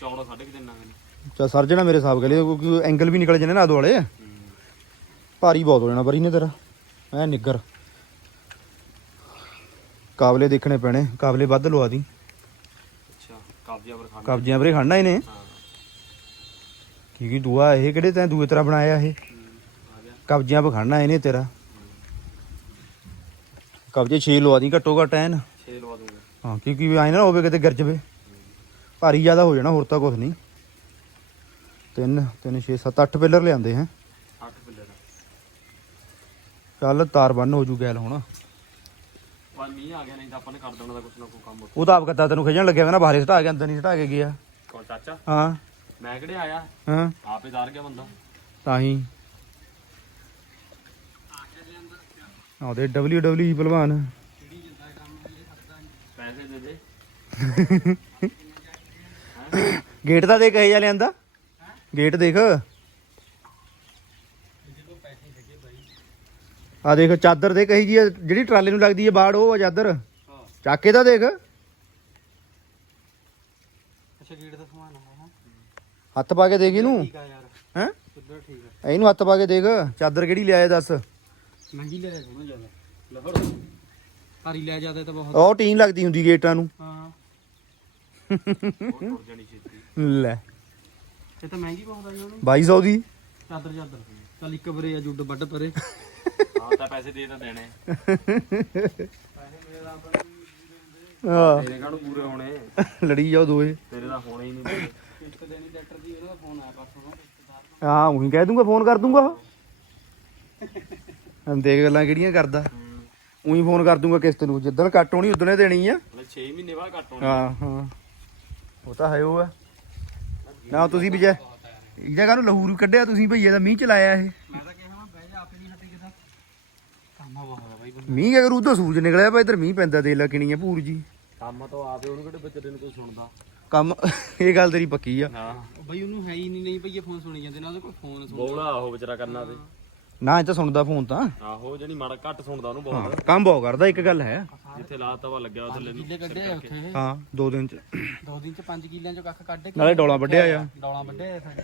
ਚੌੜਾ 3.5 ਨਾ ਕਰੀ ਚਾ ਸਰ ਜਣਾ ਮੇਰੇ ਹਿਸਾਬ ਕਰੇ ਕਿਉਂਕਿ ਐਂਗਲ ਵੀ ਨਿਕਲ ਜਾਣੇ ਨਾ ਆਦੋ ਵਾਲੇ ਭਾਰੀ ਬਹੁਤ ਹੋ ਜਾਣਾ ਪਰ ਇਹਨੇ ਤੇਰਾ। ਐ ਨਿੱਗਰ। ਕਾਬਲੇ ਦੇਖਣੇ ਪੈਣੇ ਕਾਬਲੇ ਵੱਧ ਲਵਾ ਦੀ। ਅੱਛਾ ਪਰ ਖਾਣਾ। ਕਬਜ਼ਿਆਂ ਪਰੇ ਖੜਨਾ ਇਹਨੇ। ਕਿਉਂਕਿ ਦੂਆ ਇਹ ਕਿਹੜੇ ਤੈਂ ਦੂਏ ਤਰ੍ਹਾਂ ਬਣਾਇਆ ਇਹ। ਕਬਜ਼ਿਆਂ ਪੇ ਖੜਨਾ ਇਹਨੇ ਤੇਰਾ। ਕਬਜ਼ੇ 6 ਲਵਾ ਦੀ ਘੱਟੋ ਘੱਟ ਐਨ। 6 ਲਵਾ ਦੂੰਗਾ। ਹਾਂ ਕਿਉਂਕਿ ਐ ਨਾ ਹੋਵੇ ਕਿਤੇ ਗਿਰ ਜਵੇ। ਭਾਰੀ ਜ਼ਿਆਦਾ ਹੋ ਜਾਣਾ ਹੋਰ ਤਾਂ ਕੁਝ ਨਹੀਂ। 3 3 6 7 8 ਪਿੱਲਰ ਲਿਆਂਦੇ ਹੈ। 8 ਪਿੱਲਰ ਚੱਲ ਤਾਰ ਬੰਨ ਹੋ ਜੂ ਗੈਲ ਹੁਣ। ਪਰ ਮੀਂਹ ਆ ਗਿਆ ਨਹੀਂ ਤਾਂ ਆਪਾਂ ਨੇ ਕਰ ਦੇਣਾ ਦਾ ਕੁਛ ਨਾ ਕੋਈ ਕੰਮ ਉਹ ਤਾਂ ਆਪ ਕੱਤਾ ਤੈਨੂੰ ਖਿਜਣ ਲੱਗਿਆ ਕਹਿੰਦਾ ਬਾਹਰੇ ਸਟਾ ਕੇ ਅੰਦਰ ਨਹੀਂ ਸਟਾ ਕੇ ਗਿਆ। ਕੌਣ ਚਾਚਾ? ਹਾਂ। ਮੈਂ ਕਿਹੜੇ ਆਇਆ? ਹਾਂ। ਆਪੇ ਦਾਰ ਗਿਆ ਬੰਦਾ। ਤਾਂ ਹੀ। ਆਉਦੇ WWE ਪਹਿਲਵਾਨ ਪੈਸੇ ਦੇ ਦੇ ਗੇਟ ਤਾਂ ਦੇਖ ਇਹ ਜਾ ਲਿਆਂਦਾ। ਗੇਟ ਦੇਖ। ਆ ਦੇਖ ਚਾਦਰ ਦੇ ਕਹੀ ਜੀ ਜਿਹੜੀ ਟਰਾਲੇ ਨੂੰ ਲੱਗਦੀ ਹੈ ਬਾੜ ਉਹ ਆ ਚਾਦਰ। ਚੱਕ ਕੇ ਤਾਂ ਦੇਖ। ਅੱਛਾ ਗੇਟ ਦਾ ਸਮਾਨ ਹੈ ਹੱਥ ਪਾ ਕੇ ਦੇਖ ਇਹਨੂੰ। ਠੀਕ ਆ ਯਾਰ। ਹੈ? ਕਿੱਦਾਂ ਠੀਕ ਆ? ਇਹਨੂੰ ਹੱਥ ਪਾ ਕੇ ਦੇਖ ਚਾਦਰ ਕਿਹੜੀ ਲਿਆਏ ਦੱਸ। ਮਹਿੰਗੀ ਲੈ ਜਾਣਾ ਜ਼ਿਆਦਾ। ਲਫੜ ਭਾਰੀ ਲੈ ਜਾਦੇ ਤਾਂ ਬਹੁਤ। ਉਹ ਟੀਨ ਲੱਗਦੀ ਹੁੰਦੀ ਗੇਟਾਂ ਨੂੰ। ਹਾਂ। ਜਾਣੀ ਛੇਤੀ। ਲੈ। ਇਹ ਤਾਂ ਮਹਿੰਗੀ ਬਹੁਤ ਆਈ ਉਹਨੂੰ। 2200 ਦੀ। ਚਾਦਰ ਚਾਦਰ। ਚੱਲ ਇੱਕ ਬਰੇ ਆ ਜੁੱਡ ਵੱਡ ਪਰੇ। ਹਾਂ ਤਾਂ ਪੈਸੇ ਦੇ ਤਾਂ ਦੇਣੇ। ਹਾਂ। ਤੇਰੇ ਕਾਹਨੂੰ ਪੂਰੇ ਹੋਣੇ? ਲੜੀ ਜਾਓ ਦੋਏ। ਤੇਰੇ ਤਾਂ ਹੋਣੇ ਹੀ ਨਹੀਂ ਕਿਸ਼ਤ ਦੇਣੀ ਲੈਟਰ ਦੀ ਉਹਦਾ ਫੋਨ ਆਇਆ ਰਿਸ਼ਤੇਦਾਰ ਹਾਂ ਉਹੀ ਕਹਿ ਦੂੰਗਾ ਫੋਨ ਕਰ ਦੂੰਗਾ। ਦੇਖ ਗੱਲਾਂ ਕਿਹੜੀਆਂ ਕਰਦਾ। ਉਹੀ ਫੋਨ ਕਰ ਦੂੰਗਾ ਕਿਸ਼ਤ ਨੂੰ। ਜਿੱਦਣ ਕੱਟ ਹੋਣੀ ਉਦਣੇ ਦੇਣੀ ਆ। ਹਲੇ 6 ਮਹੀਨੇ ਬਾਅਦ ਕੱਟ ਹੋਣੇ। ਹਾਂ ਹਾਂ। ਉਹ ਤਾਂ ਹੈ ਉਹ ਆ। ਨਾ ਤੁਸੀਂ ਵੀ ਜੇ ਇਹ ਜਗ੍ਹਾ ਨੂੰ ਲਹੂਰੂ ਕੱਢਿਆ ਤੁਸੀਂ ਭਈਏ ਦਾ ਮੀਂਹ ਚਲਾਇਆ ਇਹ। ਮੈਂ ਤਾਂ ਕਿਹਾ ਮੈਂ ਬਹਿ ਜਾ ਆਪੇ ਨਹੀਂ ਹਟੀ ਕਿਦਾ ਕੰਮ ਆ ਬਹੁਤ ਆ ਬਾਈ ਮੀਂਹ ਅਗਰ ਉਦੋਂ ਸੂਰਜ ਨਿਕਲਿਆ ਪਾ ਇਧਰ ਮੀਂਹ ਪੈਂਦਾ ਦੇ ਲਾ ਕਿਣੀਆਂ ਭੂਰ ਜੀ। ਕੰਮ ਤੋਂ ਆਵੇ ਉਹਨੂੰ ਕਿਹੜੇ ਵਿਚਾਰੇ ਨੂੰ ਕੋਈ ਸੁਣਦਾ। ਕੰਮ ਇਹ ਗੱਲ ਤੇਰੀ ਪੱਕੀ ਆ। ਹਾਂ। ਉਹ ਬਈ ਉਹਨੂੰ ਹੈ ਹੀ ਨਹੀਂ ਨਹੀਂ ਭਈਏ ਫੋਨ ਸੁਣੀ ਜਾਂਦੇ ਨਾ ਉਹਦੇ ਕੋਲ ਫੋਨ ਸੁਣ ਬੋਲਾ ਆਹੋ ਵਿਚਾਰਾ ਕਰਨਾ ਤੇ। ਨਾ ਇਹ ਤਾਂ ਸੁਣਦਾ ਫੋਨ ਤਾਂ। ਆਹੋ ਜਿਹੜੀ ਮਾੜਾ ਘੱਟ ਸੁਣਦਾ ਉਹਨੂੰ ਹਾਂ ਬਹੁਤ। ਕੰਮ ਬਹੁਤ ਕਰਦਾ ਇੱਕ ਗੱਲ ਹੈ। ਜਿੱਥੇ ਲਾਤ ਤਵਾ ਲੱਗਿਆ ਉਹ ਥੱਲੇ ਨੂੰ। ਕਿੱਲੇ ਕੱਢੇ ਆ ਉੱਥੇ। ਹਾਂ ਦੋ ਦਿਨ ਚ। ਦੋ ਦਿਨ ਚ 5 ਕਿੱਲਿਆਂ ਚੋਂ ਕੱਖ ਕੱਢ ਕੇ ਨਾਲੇ ਡੋਲਾ ਵੱਢਿਆ ਆ। ਡੌਲਾਂ ਵੱਢੇ ਆ ਸਾਡੇ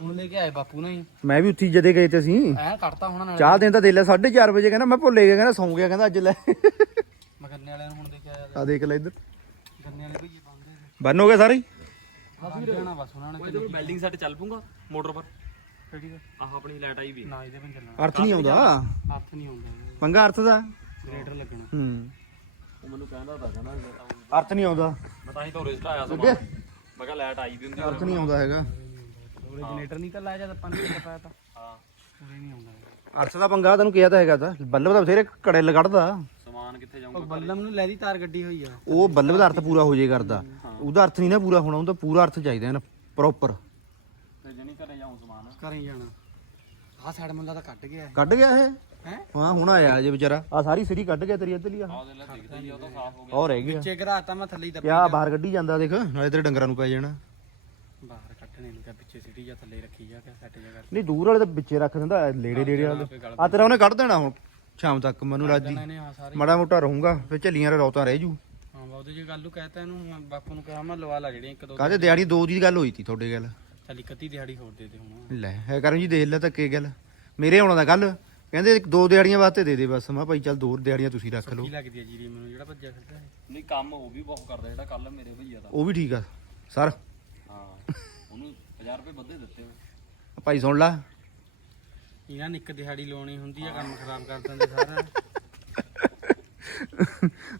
ਹੁਣ ਲੈ ਕੇ ਆਏ ਬਾਪੂ ਨੇ ਮੈਂ ਵੀ ਉੱਥੇ ਜਦੇ ਗਏ ਤੇ ਅਸੀਂ। ਐ ਕੱਢਤਾ ਹੋਣਾ ਨਾਲੇ। ਚਾਹ ਦਿਨ ਤਾਂ ਦੇ ਲੈ 4:30 ਵਜੇ ਕਹਿੰਦਾ ਮੈਂ ਭੁੱਲੇ ਗਿਆ ਕਹਿੰਦਾ ਸੌਂ ਗਿਆ ਕਹਿੰਦਾ ਅੱਜ ਲੈ। ਮੈਂ ਗੰਨੇ ਵਾਲਿਆਂ ਨੂੰ ਹੁਣ ਦੇ ਕੇ ਆਇਆ। ਆ ਦੇਖ ਲੈ ਇੱਧਰ। ਗੰਨੇ ਵਾਲੇ ਭਈਏ ਪਾਉਂਦੇ ਬੰਨ ਹੋ ਗਏ ਸਾਰੇ? ਹੀ? ਬਸ ਜਾਣਾ ਬਸ ਉਹਨਾਂ ਨੇ ਜਦੋਂ ਵੈਲਡਿੰਗ ਸੈੱਟ ਚੱਲ ਪੂਗਾ ਮੋਟਰ ਪਰ। ਕਿਹੜੀ ਦਾ? ਆਹ ਆਪਣੀ ਲਾਈਟ ਆਈ ਵੀ। ਨਾ ਇਹਦੇ ਵਿੱਚ ਚੱਲਣਾ। ਅਰਥ ਨਹੀਂ ਆਉਂਦਾ। ਹੱਥ ਨਹੀਂ ਆਉਂਦਾ। ਪੰਗਾ ਅਰਥ ਦਾ? ਗ੍ਰੇਡਰ ਲੱਗਣਾ। ਹੂੰ। ਉਹ ਮੈਨੂੰ ਕਹਿੰਦਾ ਤਾਂ ਕਹਿੰਦਾ ਅਰਥ ਨਹੀਂ ਆਉਂਦਾ। ਮੈਂ ਤਾਂ ਹੀ ਤੋਂ ਰਿਜ਼ਲਟ ਆਇਆ ਸਮਾਂ ਮੈਂ ਕਿਹਾ ਲਾਈਟ ਆਈ ਵੀ ਹੁੰਦੀ ਅਰਥ ਨਹੀਂ ਆਉਂਦਾ ਹੈਗਾ। ਉਹਦੇ ਜਨਰੇਟਰ ਨਹੀਂ ਤਾਂ ਲਾਇਆ ਜਦ ਆਪਾਂ ਨੂੰ ਪਤਾ ਤਾਂ। ਹਾਂ। ਉਹਦੇ ਨਹੀਂ ਆਉਂਦਾ ਹੈਗਾ। ਅਰਥ ਦਾ ਪੰਗਾ ਤੈਨੂੰ ਕਿਹਾ ਤਾਂ ਹੈਗਾ ਤਾਂ। ਬੱਲਬ ਦਾ ਬਥੇਰੇ ਕੜੇ ਲਗੜਦਾ ਸਮਾਨ ਕਿੱਥੇ ਉਹ ਜਾਊਗਾ ਬੱਲਮ ਨੂੰ ਲੈ ਦੀ ਤਾਰ ਗੱਡੀ ਹੋਈ ਆ। ਉਹ ਬੱਲਬ ਦਾ ਅਰਥ ਪੂਰਾ ਹੋ ਜੇ ਕਰਦਾ। ਉਹਦਾ ਅਰਥ ਨਹੀਂ ਨਾ ਪੂਰਾ ਹੋਣਾ ਉਹਦਾ ਪੂਰਾ ਅਰਥ ਚਾਹੀਦਾ ਨਾ ਪ੍ਰੋਪਰ ਘਰੇ ਜਾਉਂ ਸਮਾਨ? ਘਰੇ ਜਾਣਾ। ਆਹ ਸਾਈਡ ਮੁੱਲਾ ਤਾਂ ਕੱਢ ਗਿਆ ਕੱਢ ਗਿਆ ਇਹ? ਹੈ? ਹਾਂ ਹੁਣ ਆਇਆ ਜੇ ਵਿਚਾਰਾ। ਆ ਸਾਰੀ ਸਿਰੀ ਕੱਢ ਗਿਆ ਤੇਰੀ ਇੱਧਰਲੀ ਆ। ਆਹ ਦੇ ਲੈ ਦਿਖਦਾ ਹੀ ਆ, ਉਹ ਤਾਂ ਸਾਫ਼ ਹੋ ਗਿਆ। ਉਹ ਰਹਿ ਗਿਆ ਚੇ ਘਰਾਤਾ ਮੈਂ ਥੱਲੇ ਹੀ ਦੱਬ ਕਿਆ ਬਾਹਰ ਕੱਢੀ ਜਾਂਦਾ ਦੇਖ ਨਾਲੇ ਤੇਰੇ ਡੰਗਰਾਂ ਨੂੰ ਪੈ ਜਾਣਾ। ਬਾਹਰ ਕੱਢਣੇ ਨੂੰ ਕਿਹਾ ਪਿੱਛੇ ਸਿੱਟੀ ਜਾਂ ਥੱਲੇ ਰੱਖੀ ਜਾ ਕੇ ਸੈੱਟ ਜਾ ਕਰ। ਨਹੀਂ ਦੂਰ ਵਾਲੇ ਤਾਂ ਵਿੱਚੇ ਰੱਖ ਦਿੰਦਾ ਲੇੜੇ ਲੇੜੇ ਵਾਲੇ। ਆ ਤੇਰਾ ਉਹਨੇ ਕੱਢ ਦੇਣਾ ਹੁਣ ਸ਼ਾਮ ਤੱਕ ਮੈਨੂੰ ਰਾਜੀ ਇਹਨੇ ਹਾਂ ਸਾਰੇ। ਮਾੜਾ ਮੋਟਾ ਰਹੂੰਗਾ ਫਿਰ ਝੱਲੀਆਂ ਰੌਤਾਂ ਰਹਿ ਜੂ। ਹਾਂ ਬਾਉਦੇ ਜੀ ਗੱਲ ਨੂੰ ਕਹਤਾ ਇਹਨੂੰ ਮੈਂ ਬਾਪੂ ਨੂੰ ਕਿਹਾ ਮੈਂ ਲਵਾ ਲਾ ਜਿਹੜੀਆਂ ਇੱਕ ਦੋ ਕਾਹਦੇ ਦਿਹਾੜੀ ਦੋ ਦੀ ਗੱਲ ਹੋਈ ਤੀ ਤੁਹਾਡੇ ਗੱਲ। ਚੱਲ ਇੱਕ ਅੱਧੀ ਦਿਹਾੜੀ ਹੋਰ ਦੇ ਦੇ ਹੁਣ। ਲੈ ਹੈ ਕਰਨ ਜੀ ਦੇਖ ਲੈ ਧੱਕੇ ਗੱਲ। ਮੇਰੇ ਆਉਣਾ ਦਾ ਗੱਲ। ਕਹਿੰਦੇ ਇੱਕ ਦੋ ਦਿਹਾੜੀਆਂ ਵਾਸਤੇ ਦੇ ਦੇ ਬਸ। ਮੈਂ ਕਿਹਾ ਭਾਈ ਚੱਲ ਦੋ ਦਿਹਾੜੀਆਂ ਤੁਸੀਂ ਰੱਖ ਲਓ। ਕੀ ਲੱਗਦੀ ਹੈ ਜੀਰੀ ਮੈਨੂੰ ਜਿਹੜਾ ਭੱਜਿਆ ਫਿਰਦਾ ਹੈ ਨਹੀਂ ਕੰਮ ਉਹ ਵੀ ਬਹੁਤ ਕਰਦਾ ਜਿਹੜਾ ਕੱਲ ਮੇਰੇ ਭਈਆ ਦਾ। ਉਹ ਵੀ ਠੀਕ ਆ। ਸਰ। ਹਾਂ ਉਹਨੂੰ 1000 ਰੁਪਏ ਵੱਧੇ ਦਿੱਤੇ ਮੈਂ ਭਾਈ ਸੁਣ ਲਾ। ਇਹਨਾਂ ਨੇ ਇੱਕ ਦਿਹਾੜੀ ਲਾਉਣੀ ਹੁੰਦੀ ਆ ਕੰਮ ਖਰਾਬ ਕਰ ਦਿੰਦੇ ਸਾਰਾ।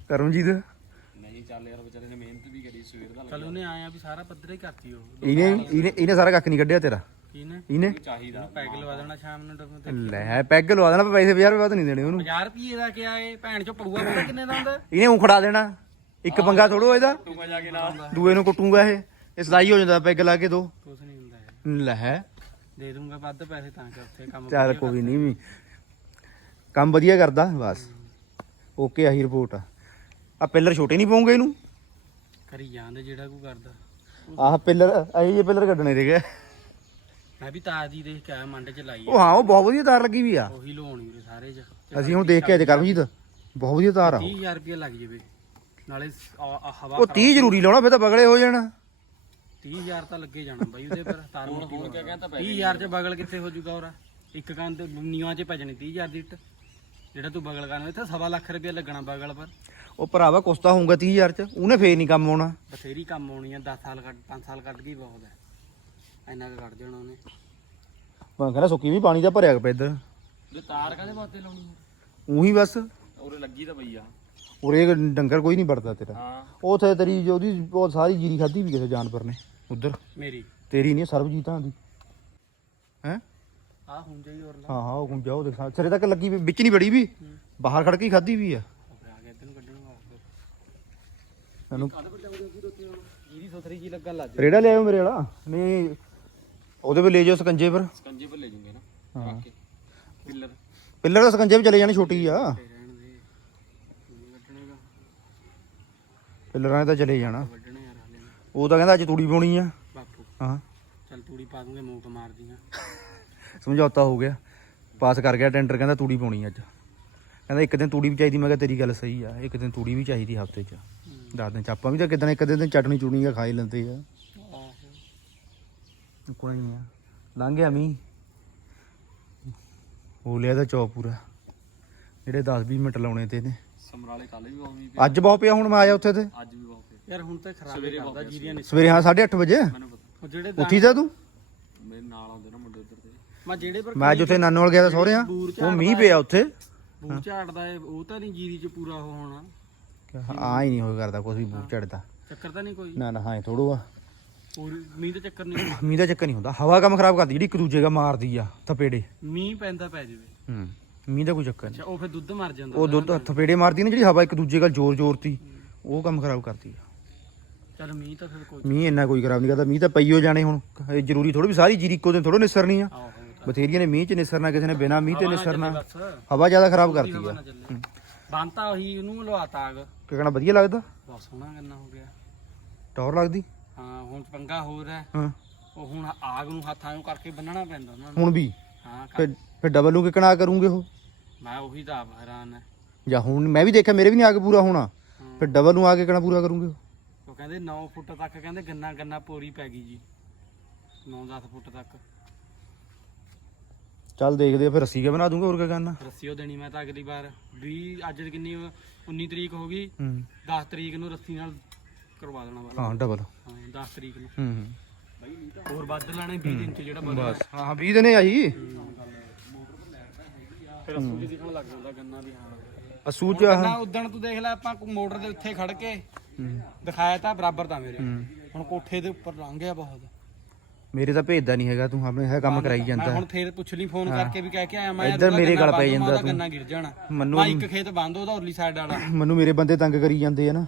ਕਰਮਜੀਤ ਨਹੀਂ ਚੱਲ ਯਾਰ ਵਿਚਾਰੇ ਨੇ ਮਿਹਨਤ ਵੀ ਕਰੀ ਸਵੇਰ ਦਾ ਚੱਲ ਉਹਨੇ ਆਇਆ ਵੀ ਸਾਰਾ ਪੱਧਰ ਹੀ ਕਰਤੀ ਉਹ। ਇਹਨੇ ਇਹਨੇ ਇਹਨੇ ਸਾਰਾ ਕੱਖ ਨਹੀਂ ਕੱਢਿਆ ਤੇਰਾ? ਇਹਨੇ? ਚਾਹੀਦਾ? ਪੈਗ ਲਵਾ ਦੇਣਾ ਸ਼ਾਮ ਨੂੰ ਡਰਮ ਤੇ। ਲੈ ਪੈਗ ਲਵਾ ਦੇਣਾ ਪੈਸੇ 50 ਰੁਪਏ ਵੱਧ ਨਹੀਂ ਦੇਣੇ ਉਹਨੂੰ। 50 ਰੁਪਏ ਦਾ ਕਿਆ ਏ ਭੈਣ ਚੋ ਪੜੂਆ ਪਤਾ ਕਿੰਨੇ ਦਾ ਹੁੰਦਾ? ਇਹਨੇ ਉਖੜਾ ਦੇਣਾ। ਇੱਕ ਪੰਗਾ ਥੋੜੋ ਇਹਦਾ। ਟੂਗਾ ਜਾ ਕੇ ਨਾਲ। ਦੂਏ ਨੂੰ ਕੁੱਟੂਗਾ ਇਹ। ਇਹ ਸਦਾਈ ਹੋ ਜਾਂਦਾ ਪੈਗ ਲਾ ਕੇ ਦੋ। ਕੁਛ ਨਹੀਂ ਹੁੰਦਾ ਹੈ ਲੈ। ਹੈ ਦੇ ਦੂੰਗਾ ਵੱਧ ਪੈਸੇ ਤਾਂ ਕਿ ਉੱਥੇ ਕੰਮ ਚੱਲ ਕੋਈ ਨਹੀਂ। ਵੀ ਕੰਮ ਵਧੀਆ ਕਰਦਾ ਬਸ। ਓਕੇ ਆਹੀ ਰਿਪੋਰਟ ਆ। ਆ ਪਿੱਲਰ ਛੋਟੇ ਨਹੀਂ ਪਾਉਂਗੇ ਇਹਨੂੰ? ਕਰੀ ਜਾਂਦੇ ਜਿਹੜਾ ਕੋ ਕਰਦਾ। ਆਹ ਪਿੱਲਰ ਆਹੀ ਜੇ ਪਿੱਲਰ ਕੱਢਣੇ ਰਹਿ ਮੈਂ ਵੀ ਤਾਜ ਦੀ ਦੇਖ ਕੇ ਆਇਆ ਮੰਡ ਚ ਲਾਈ ਆ। ਉਹ ਹਾਂ ਉਹ ਬਹੁਤ ਵਧੀਆ ਤਾਰ ਲੱਗੀ ਵੀ ਆ। ਉਹੀ ਲੋਣੀ ਵੀਰੇ ਸਾਰੇ ਚ। ਅਸੀਂ ਹੁਣ ਦੇਖ ਕੇ ਤੇ। ਕਰਮਜੀਤ ਬਹੁਤ ਵਧੀਆ ਤਾਰ ਆ ਉਹ। 30000 ਰੁਪਏ ਲੱਗ ਜਾਵੇ। ਨਾਲੇ ਸ- ਆ- ਆ ਹਵਾ ਉਹ 30 ਜ਼ਰੂਰੀ ਲਾਉਣਾ ਫਿਰ ਤਾਂ ਬਗਲੇ ਹੋ ਜਾਣਾ। 30000 ਤਾਂ ਲੱਗੇ ਜਾਣਾ ਬਾਈ ਉਹਦੇ ਪਰ ਤਾਰ ਮੁੱਕੀ ਹੋਰ ਕਿਆ ਕਹਿੰਦਾ 30000 ਚ ਬਗਲ ਕਿੱਥੇ ਹੋ ਜੂਗਾ ਉਹਰਾ ਇੱਕ ਕੰਨ ਤੇ ਨੀਵਾਂ ਚ ਪੈ ਜਾਣੀ 30000 ਦੀ ਇੱਟ। ਜਿਹੜਾ ਤੂੰ ਬਗਲ ਕਰਨਾ ਇੱਥੇ ਸਵਾ ਲੱਖ ਰੁਪਏ ਲੱਗਣਾ ਬਗਲ ਪਰ। ਉਹ ਭਰਾਵਾ ਕੁਸਤਾ ਹੋਊਗਾ 30000 ਚ ਉਹਨੇ ਫੇਰ ਨਹੀਂ ਕੰਮ ਆਉਣਾ। ਬਥੇਰੀ ਕੰਮ ਆਉਣੀ ਆ 10 ਸਾਲ ਕੱਢ 5 ਸਾਲ ਕੱਢ ਗਈ ਬਹੁਤ ਹੈ ਇੰਨਾ ਕੁ ਕੱਢ ਜਾਣਾ ਉਹਨੇ। ਮੈਂ ਕਹਿੰਦਾ ਸੁੱਕੀ ਵੀ ਪਾਣੀ ਦਾ ਭਰਿਆ ਪਿਆ ਇੱਧਰ। ਜੇ ਤਾਰ ਕਾਹਦੇ ਵਾਸਤੇ ਲਾਉਣੀ ਉਹੀ ਬਸ। ਉਰੇ ਲੱਗੀ ਤਾਂ ਪਈ ਆ। ਉਰੇ ਡੰਗਰ ਕੋਈ ਨਹੀਂ ਵੜਦਾ ਤੇਰਾ। ਹਾਂ। ਉਥੇ ਤੇਰੀ ਜੋ ਉਹਦੀ ਬਹੁਤ ਸਾਰੀ ਜੀਰੀ ਖਾਧੀ ਵੀ ਕਿਸੇ ਜਾਨਵਰ ਨੇ ਉਧਰ। ਮੇਰੀ। ਤੇਰੀ ਨਹੀਂ ਸਰਬਜੀਤਾਂ ਦੀ। ਹੈ? ਆ ਹੁੰਜਾ ਹੀ ਹੋਰ ਲਾ। ਹਾਂ ਹਾਂ ਉਹ ਹੁਣ ਜਾਓ ਦੇਖ ਸਿਰੇ ਤੱਕ ਲੱਗੀ ਵੀ ਵਿੱਚ ਨਹੀਂ ਵੜੀ ਵੀ। ਬਾਹਰ ਖੜ ਕੇ ਹੀ ਖਾਧੀ ਵੀ ਆ ਉਹ ਆ ਗਿਆ ਇਧਰ ਨੂੰ ਕੱਢਣ ਵਾਸਤੇ ਤੈਨੂੰ ਜੀਰੀ ਸੁਥਰੀ ਜੀ ਲੱਗਣ ਲੱਗ ਰੇੜਾ ਲਿਆਓ ਮੇਰੇ ਵਾਲਾ। ਨਹੀਂ। ਉਹਦੇ ਵੀ ਲੈ ਜਾਓ ਸਕੰਜੇ ਪਰ। ਸਕੰਜੇ ਪਰ ਲੈ ਜੂਗੇ ਨਾ। ਹਾਂ। ਪਿੱਲਰ। ਪਿੱਲਰ ਦਾ ਸਕੰਜੇ ਵੀ ਚਲੇ ਜਾਣੀ ਛੋਟੀ ਆ। ਰਹਿਣ ਦੇ। ਕੱਢਣੇਗਾ ਪਿੱਲਰਾਂ 'ਚ ਤਾਂ ਚਲੇ ਜਾਣਾ। ਵੱਢਣੇ ਯਾਰ ਹਲੇ ਉਹ ਤਾਂ ਕਹਿੰਦਾ ਅੱਜ ਤੂੜੀ ਪਾਉਣੀ ਆ। ਬਾਪੂ। ਹਾਂ। ਚੱਲ ਤੂੜੀ ਪਾ ਦੂੰਗੇ ਮੂੰਹ ਤੋਂ ਮਾਰ ਦੀਆਂ ਸਮਝੌਤਾ ਹੋ ਗਿਆ। ਪਾਸ ਕਰ ਗਿਆ ਟੈਂਡਰ ਕਹਿੰਦਾ ਤੂੜੀ ਪਾਉਣੀ ਅੱਜ। ਕਹਿੰਦਾ ਇੱਕ ਦਿਨ ਤੂੜੀ ਵੀ ਚਾਹੀਦੀ ਮੈਂ ਕਿਹਾ ਤੇਰੀ ਗੱਲ ਸਹੀ ਆ। ਇੱਕ ਦਿਨ ਤੂੜੀ ਵੀ ਚਾਹੀਦੀ ਹਫ਼ਤੇ 'ਚ। ਦਸ ਦਿਨ ਚ। ਆਪਾਂ ਵੀ ਤਾਂ ਕਿਦਾਂ ਇੱਕ ਦਿਨ ਚਟਣੀ ਚੁਣੀ ਆ ਖਾ ਹੀ ਲੈਂਦੇ ਆ। ਕੋਈ ਨਹੀਂ ਆ। ਲੰਘ ਗਿਆ ਮੀਂਹ। ਹੋ ਲਿਆ ਤਾਂ ਚੌ ਪੂਰਾ। ਜਿਹੜੇ 10 20 ਮਿੰਟ ਲਾਉਣੇ ਤੇ ਨੇ ਸਮਰਾਲੇ ਕੱਲ ਵੀ ਆਉਣੀ ਅੱਜ ਬਹੁਤ ਪਿਆ ਹੁਣ ਮੈਂ ਆਇਆ ਉੱਥੇ ਤੇ। ਅੱਜ ਵੀ ਬਹੁਤ ਪਿਆ। ਯਾਰ ਹੁਣ ਤਾਂ ਖਰਾਬ ਹੀ ਕਰਦਾ ਜੀਰੀਆਂ ਨੇ ਸਵੇਰੇ ਹਾਂ 8:30 ਵਜੇ। ਮੈਨੂੰ ਪਤਾ। ਉਹ ਜਿਹੜੇ ਉੱਠੀ ਜਾ ਤੂੰ? ਮੇਰੇ ਨਾਲ ਆਉਂਦੇ ਨਾ ਮੁੰਡੇ ਉੱਧਰ ਤੇ ਮੈਂ ਜਿਹੜੇ ਪਰ ਮੈਂ ਅੱਜ ਉੱਥੇ ਨਾਨੋਵਾਲ ਗਿਆ ਤਾਂ ਸਹੁਰਿਆਂ। ਉਹ ਮੀਂਹ ਪਿਆ ਉੱਥੇ। ਏ ਉਹ ਤਾਂ ਨਹੀਂ ਜੀਰੀ ਚ ਪੂਰਾ ਹੋਣਾ। ਆ ਹੀ ਨਹੀਂ ਹੋਇਆ ਕਰਦਾ ਕੁਝ ਵੀ ਬੂਟ ਚੜਦਾ ਚੱਕਰ ਤਾਂ ਨਹੀਂ ਕੋਈ? ਨਾ ਨਾ ਹਾਂ ਥੋੜੋ ਆ ਪੂਰੀ ਮੀਂਹ ਦਾ ਚੱਕਰ ਨਹੀਂ ਮੀਂਹ ਦਾ ਚੱਕਰ ਨਹੀਂ ਹੁੰਦਾ। ਹਵਾ ਕੰਮ ਖਰਾਬ ਕਰਦੀ ਜਿਹੜੀ ਇੱਕ ਦੂਜੇ ਦਾ ਮਾਰਦੀ ਆ ਥਪੇੜੇ। ਮੀਂਹ ਪੈਂਦਾ ਪੈ ਜਾਵੇ। ਹੂੰ ਮੀਂਹ ਦਾ ਕੋਈ ਚੱਕਰ ਨਹੀਂ। ਅੱਛਾ ਉਹ ਫਿਰ ਦੁੱਧ ਮਰ ਜਾਂਦਾ ਉਹ ਦੁੱਧ ਥਪੇੜੇ ਮਾਰਦੀ ਨਾ ਜਿਹੜੀ ਹਵਾ ਇੱਕ ਦੂਜੇ ਨਾਲ ਜ਼ੋਰ ਜ਼ੋਰ ਤੀ ਉਹ ਕੰਮ ਖਰਾਬ ਕਰਦੀ ਆ। ਚੱਲ ਮੀਂਹ ਤਾਂ ਫਿਰ ਕੋਈ ਮੀਂਹ ਇੰਨਾ ਕੋਈ ਖਰਾਬ ਨਹੀਂ ਕਰਦਾ। ਮੀਂਹ ਤਾਂ ਪਈਓ ਜਾਣੇ ਹੁਣ। ਇਹ ਜ਼ਰੂਰੀ ਥੋੜੀ ਵੀ ਸਾਰੀ ਜੀਰੀ ਇੱਕੋ ਦਿਨ ਥੋੜੋ ਨਿਸਰਨੀ ਆ। ਬਥੇਰੀਆਂ ਨੇ ਮੀਂਹ ਚ ਨਿਸਰਨਾ ਕਿਸੇ ਨੇ ਬਿਨਾ ਮੀਂਹ ਤੇ ਨਿਸਰਨਾ। ਹਵਾ ਜ਼ਿਆਦਾ ਖਰਾਬ ਕਰਦੀ ਆ। ਬੰਤਾ ਉਹੀ ਉਹਨੂੰ ਲਵਾਤਾ ਅਗ ਕਿ ਕਹਿਣਾ ਵਧੀਆ ਲੱਗਦਾ। ਬਹੁਤ ਸੋਹਣਾ ਕਰਨਾ ਹੋ ਗਿਆ। ਟੌਰ ਲੱਗਦੀ। ਹਾਂ ਹੁਣ ਪੰਗਾ ਹੋਰ ਹੈ। ਹਾਂ। ਉਹ ਹੁਣ ਆਗ ਨੂੰ ਹੱਥਾਂ ਨੂੰ ਕਰਕੇ ਬੰਨਣਾ ਪੈਂਦਾ ਉਹਨਾਂ ਨੂੰ। ਹੁਣ ਵੀ? ਹਾਂ ਕਰ- ਫਿਰ ਫਿਰ ਡਬਲ ਨੂੰ ਕਿਕਣਾ ਕਰੂੰਗੇ ਉਹ? ਮੈਂ ਉਹੀ ਤਾਂ ਆਪ ਹੈਰਾਨ ਹੈ। ਜਾਂ ਹੁਣ ਮੈਂ ਵੀ ਦੇਖਿਆ ਮੇਰੇ ਵੀ ਨਹੀਂ ਆ ਕੇ ਪੂਰਾ ਹੋਣਾ। ਹਾਂ। ਫਿਰ ਡਬਲ ਨੂੰ ਆ ਕੇ ਕਿਕਣਾ ਪੂਰਾ ਕਰੂੰਗੇ ਉਹ? ਉਹ ਕਹਿੰਦੇ 9 ਫੁੱਟ ਤੱਕ ਕਹਿੰਦੇ ਗੰਨਾ ਗੰਨਾ ਪੋਰੀ ਪੈ ਗਈ ਜੀ। 9-10 ਫੁੱਟ ਤੱਕ। ਚੱਲ ਦੇਖਦੇ ਆ ਫਿਰ ਰੱਸੀ ਕੇ ਬਣਾ ਦੂੰਗਾ ਹੋਰ ਕੀ ਕਰਨਾ? ਰੱਸੀ ਉਹ ਦੇਣੀ ਮੈਂ ਤਾਂ ਅਗਲੀ ਵਾਰ। 20 ਅੱਜ ਕਿੰਨੀ 19 ਤਰੀਕ ਹੋ ਗਈ ਹੂੰ। 10 ਤਰੀਕ ਨੂੰ ਰੱਸੀ ਨਾਲ ਕਰਵਾ ਦੇਣਾ ਬਸ ਹਾਂ ਡਬਲ ਹਾਂ 10 ਤਰੀਕ ਨੂੰ। ਹੂੰ ਹੋਰ ਵੱਧ ਲੈਣੇ 20 ਦਿਨ ਚ ਜਿਹੜਾ ਬਸ ਬਸ। ਹਾਂ 20 ਦਿਨੇ ਆਈ ਫਿਰ ਅਸੂ ਦਿਖਣ ਲੱਗ ਜਾਂਦਾ ਗੰਨਾ ਵੀ ਹਾਂ। ਅਸੂ ਚ ਗੰਨਾ ਉਦਣ ਤੂੰ ਦੇਖ ਲੈ ਆਪਾਂ ਮੋਟਰ ਦੇ ਉੱਥੇ ਖੜ ਕੇ ਹੂੰ। ਦਿਖਾਇਆ ਤਾਂ ਬਰਾਬਰ ਤਾਂ ਮੇਰੇ। ਹੂੰ। ਹੁਣ ਕੋਠੇ ਦੇ ਉੱਪਰ ਲੰਘ ਗਿਆ ਬਹੁਤ। ਮੇਰੇ ਤਾਂ ਭੇਜਦਾ ਨਹੀਂ ਹੈਗਾ ਤੂੰ ਆਪਣੇ ਇਹ ਕੰਮ ਕਰਾਈ ਮੈਂ ਜਾਂਦਾ ਹੁਣ ਫੇਰ ਪੁੱਛ ਲਈ ਫੋਨ ਕਰਕੇ ਵੀ ਕਹਿ ਕੇ ਆਇਆ ਮੈਂ ਯਾਰ ਇੱਧਰ ਉਹਦਾ ਮੇਰੇ ਗੰਨਾ ਗਲ ਪੈ ਜਾਂਦਾ ਉਹਦਾ ਤੂੰ। ਗੰਨਾ ਗਿਰ ਜਾਣਾ। ਮੈਨੂੰ ਮੈਂ ਇੱਕ ਖੇਤ ਬੰਦ ਉਹਦਾ ਉਰਲੀ ਸਾਈਡ ਵਾਲਾ। <coughs> ਮੈਨੂੰ ਮੇਰੇ ਬੰਦੇ ਤੰਗ ਕਰੀ ਜਾਂਦੇ ਆ ਨਾ।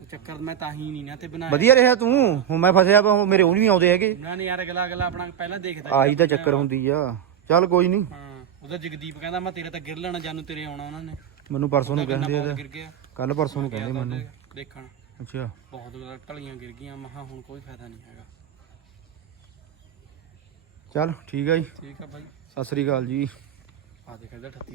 ਉਹ ਚੱਕਰ ਮੈਂ ਤਾਂ ਹੀ ਨਹੀਂ ਨਾ ਤੇ ਬਣਾਇਆ। ਵਧੀਆ ਰਿਹਾ ਤੂੰ ਹੁਣ ਮੈਂ ਫਸਿਆ ਵਾ ਹੁਣ ਮੇਰੇ ਉਹ ਨਹੀਂ ਆਉਂਦੇ ਹੈਗੇ। ਉਹਨਾਂ ਨੇ ਯਾਰ ਅਗਲਾ ਅਗਲਾ ਆਪਣਾ ਪਹਿਲਾਂ ਦੇਖਦਾ ਆਹੀ ਤਾਂ ਚੱਕਰ ਹੁੰਦੀ ਆ। ਚੱਲ ਕੋਈ ਨਹੀਂ। ਹਾਂ ਉਹਦਾ ਜਗਦੀਪ ਕਹਿੰਦਾ ਮੈਂ ਤੇਰੇ ਤਾਂ ਗਿਰ ਲੈਣਾ ਜਾਨੂੰ ਤੇਰੇ ਆਉਣਾ ਉਹਨਾਂ ਨੇ। ਮੈਨੂੰ ਪਰਸੋਂ ਨੂੰ ਕਹਿੰਦੇ ਆ ਗਿਰ ਗਿਆ। ਕੱਲ ਪਰਸੋਂ ਨੂੰ ਕਹਿੰਦੇ ਮੈਨੂੰ। ਦੇਖਣ। ਅੱਛਾ। ਬਹੁਤ ਢਲੀਆਂ ਗਿਰ ਗਈਆਂ ਮਹਾ ਹੁਣ ਕੋਈ ਫਾਇਦਾ ਨਹੀਂ ਹੈਗਾ। ਚੱਲ ਠੀਕ ਆ ਜੀ। ਠੀਕ ਆ ਬਾਈ। ਸਤਿ ਸ੍ਰੀ ਅਕਾਲ ਜੀ। ਆ ਦੇਖ ਇਹਦਾ 38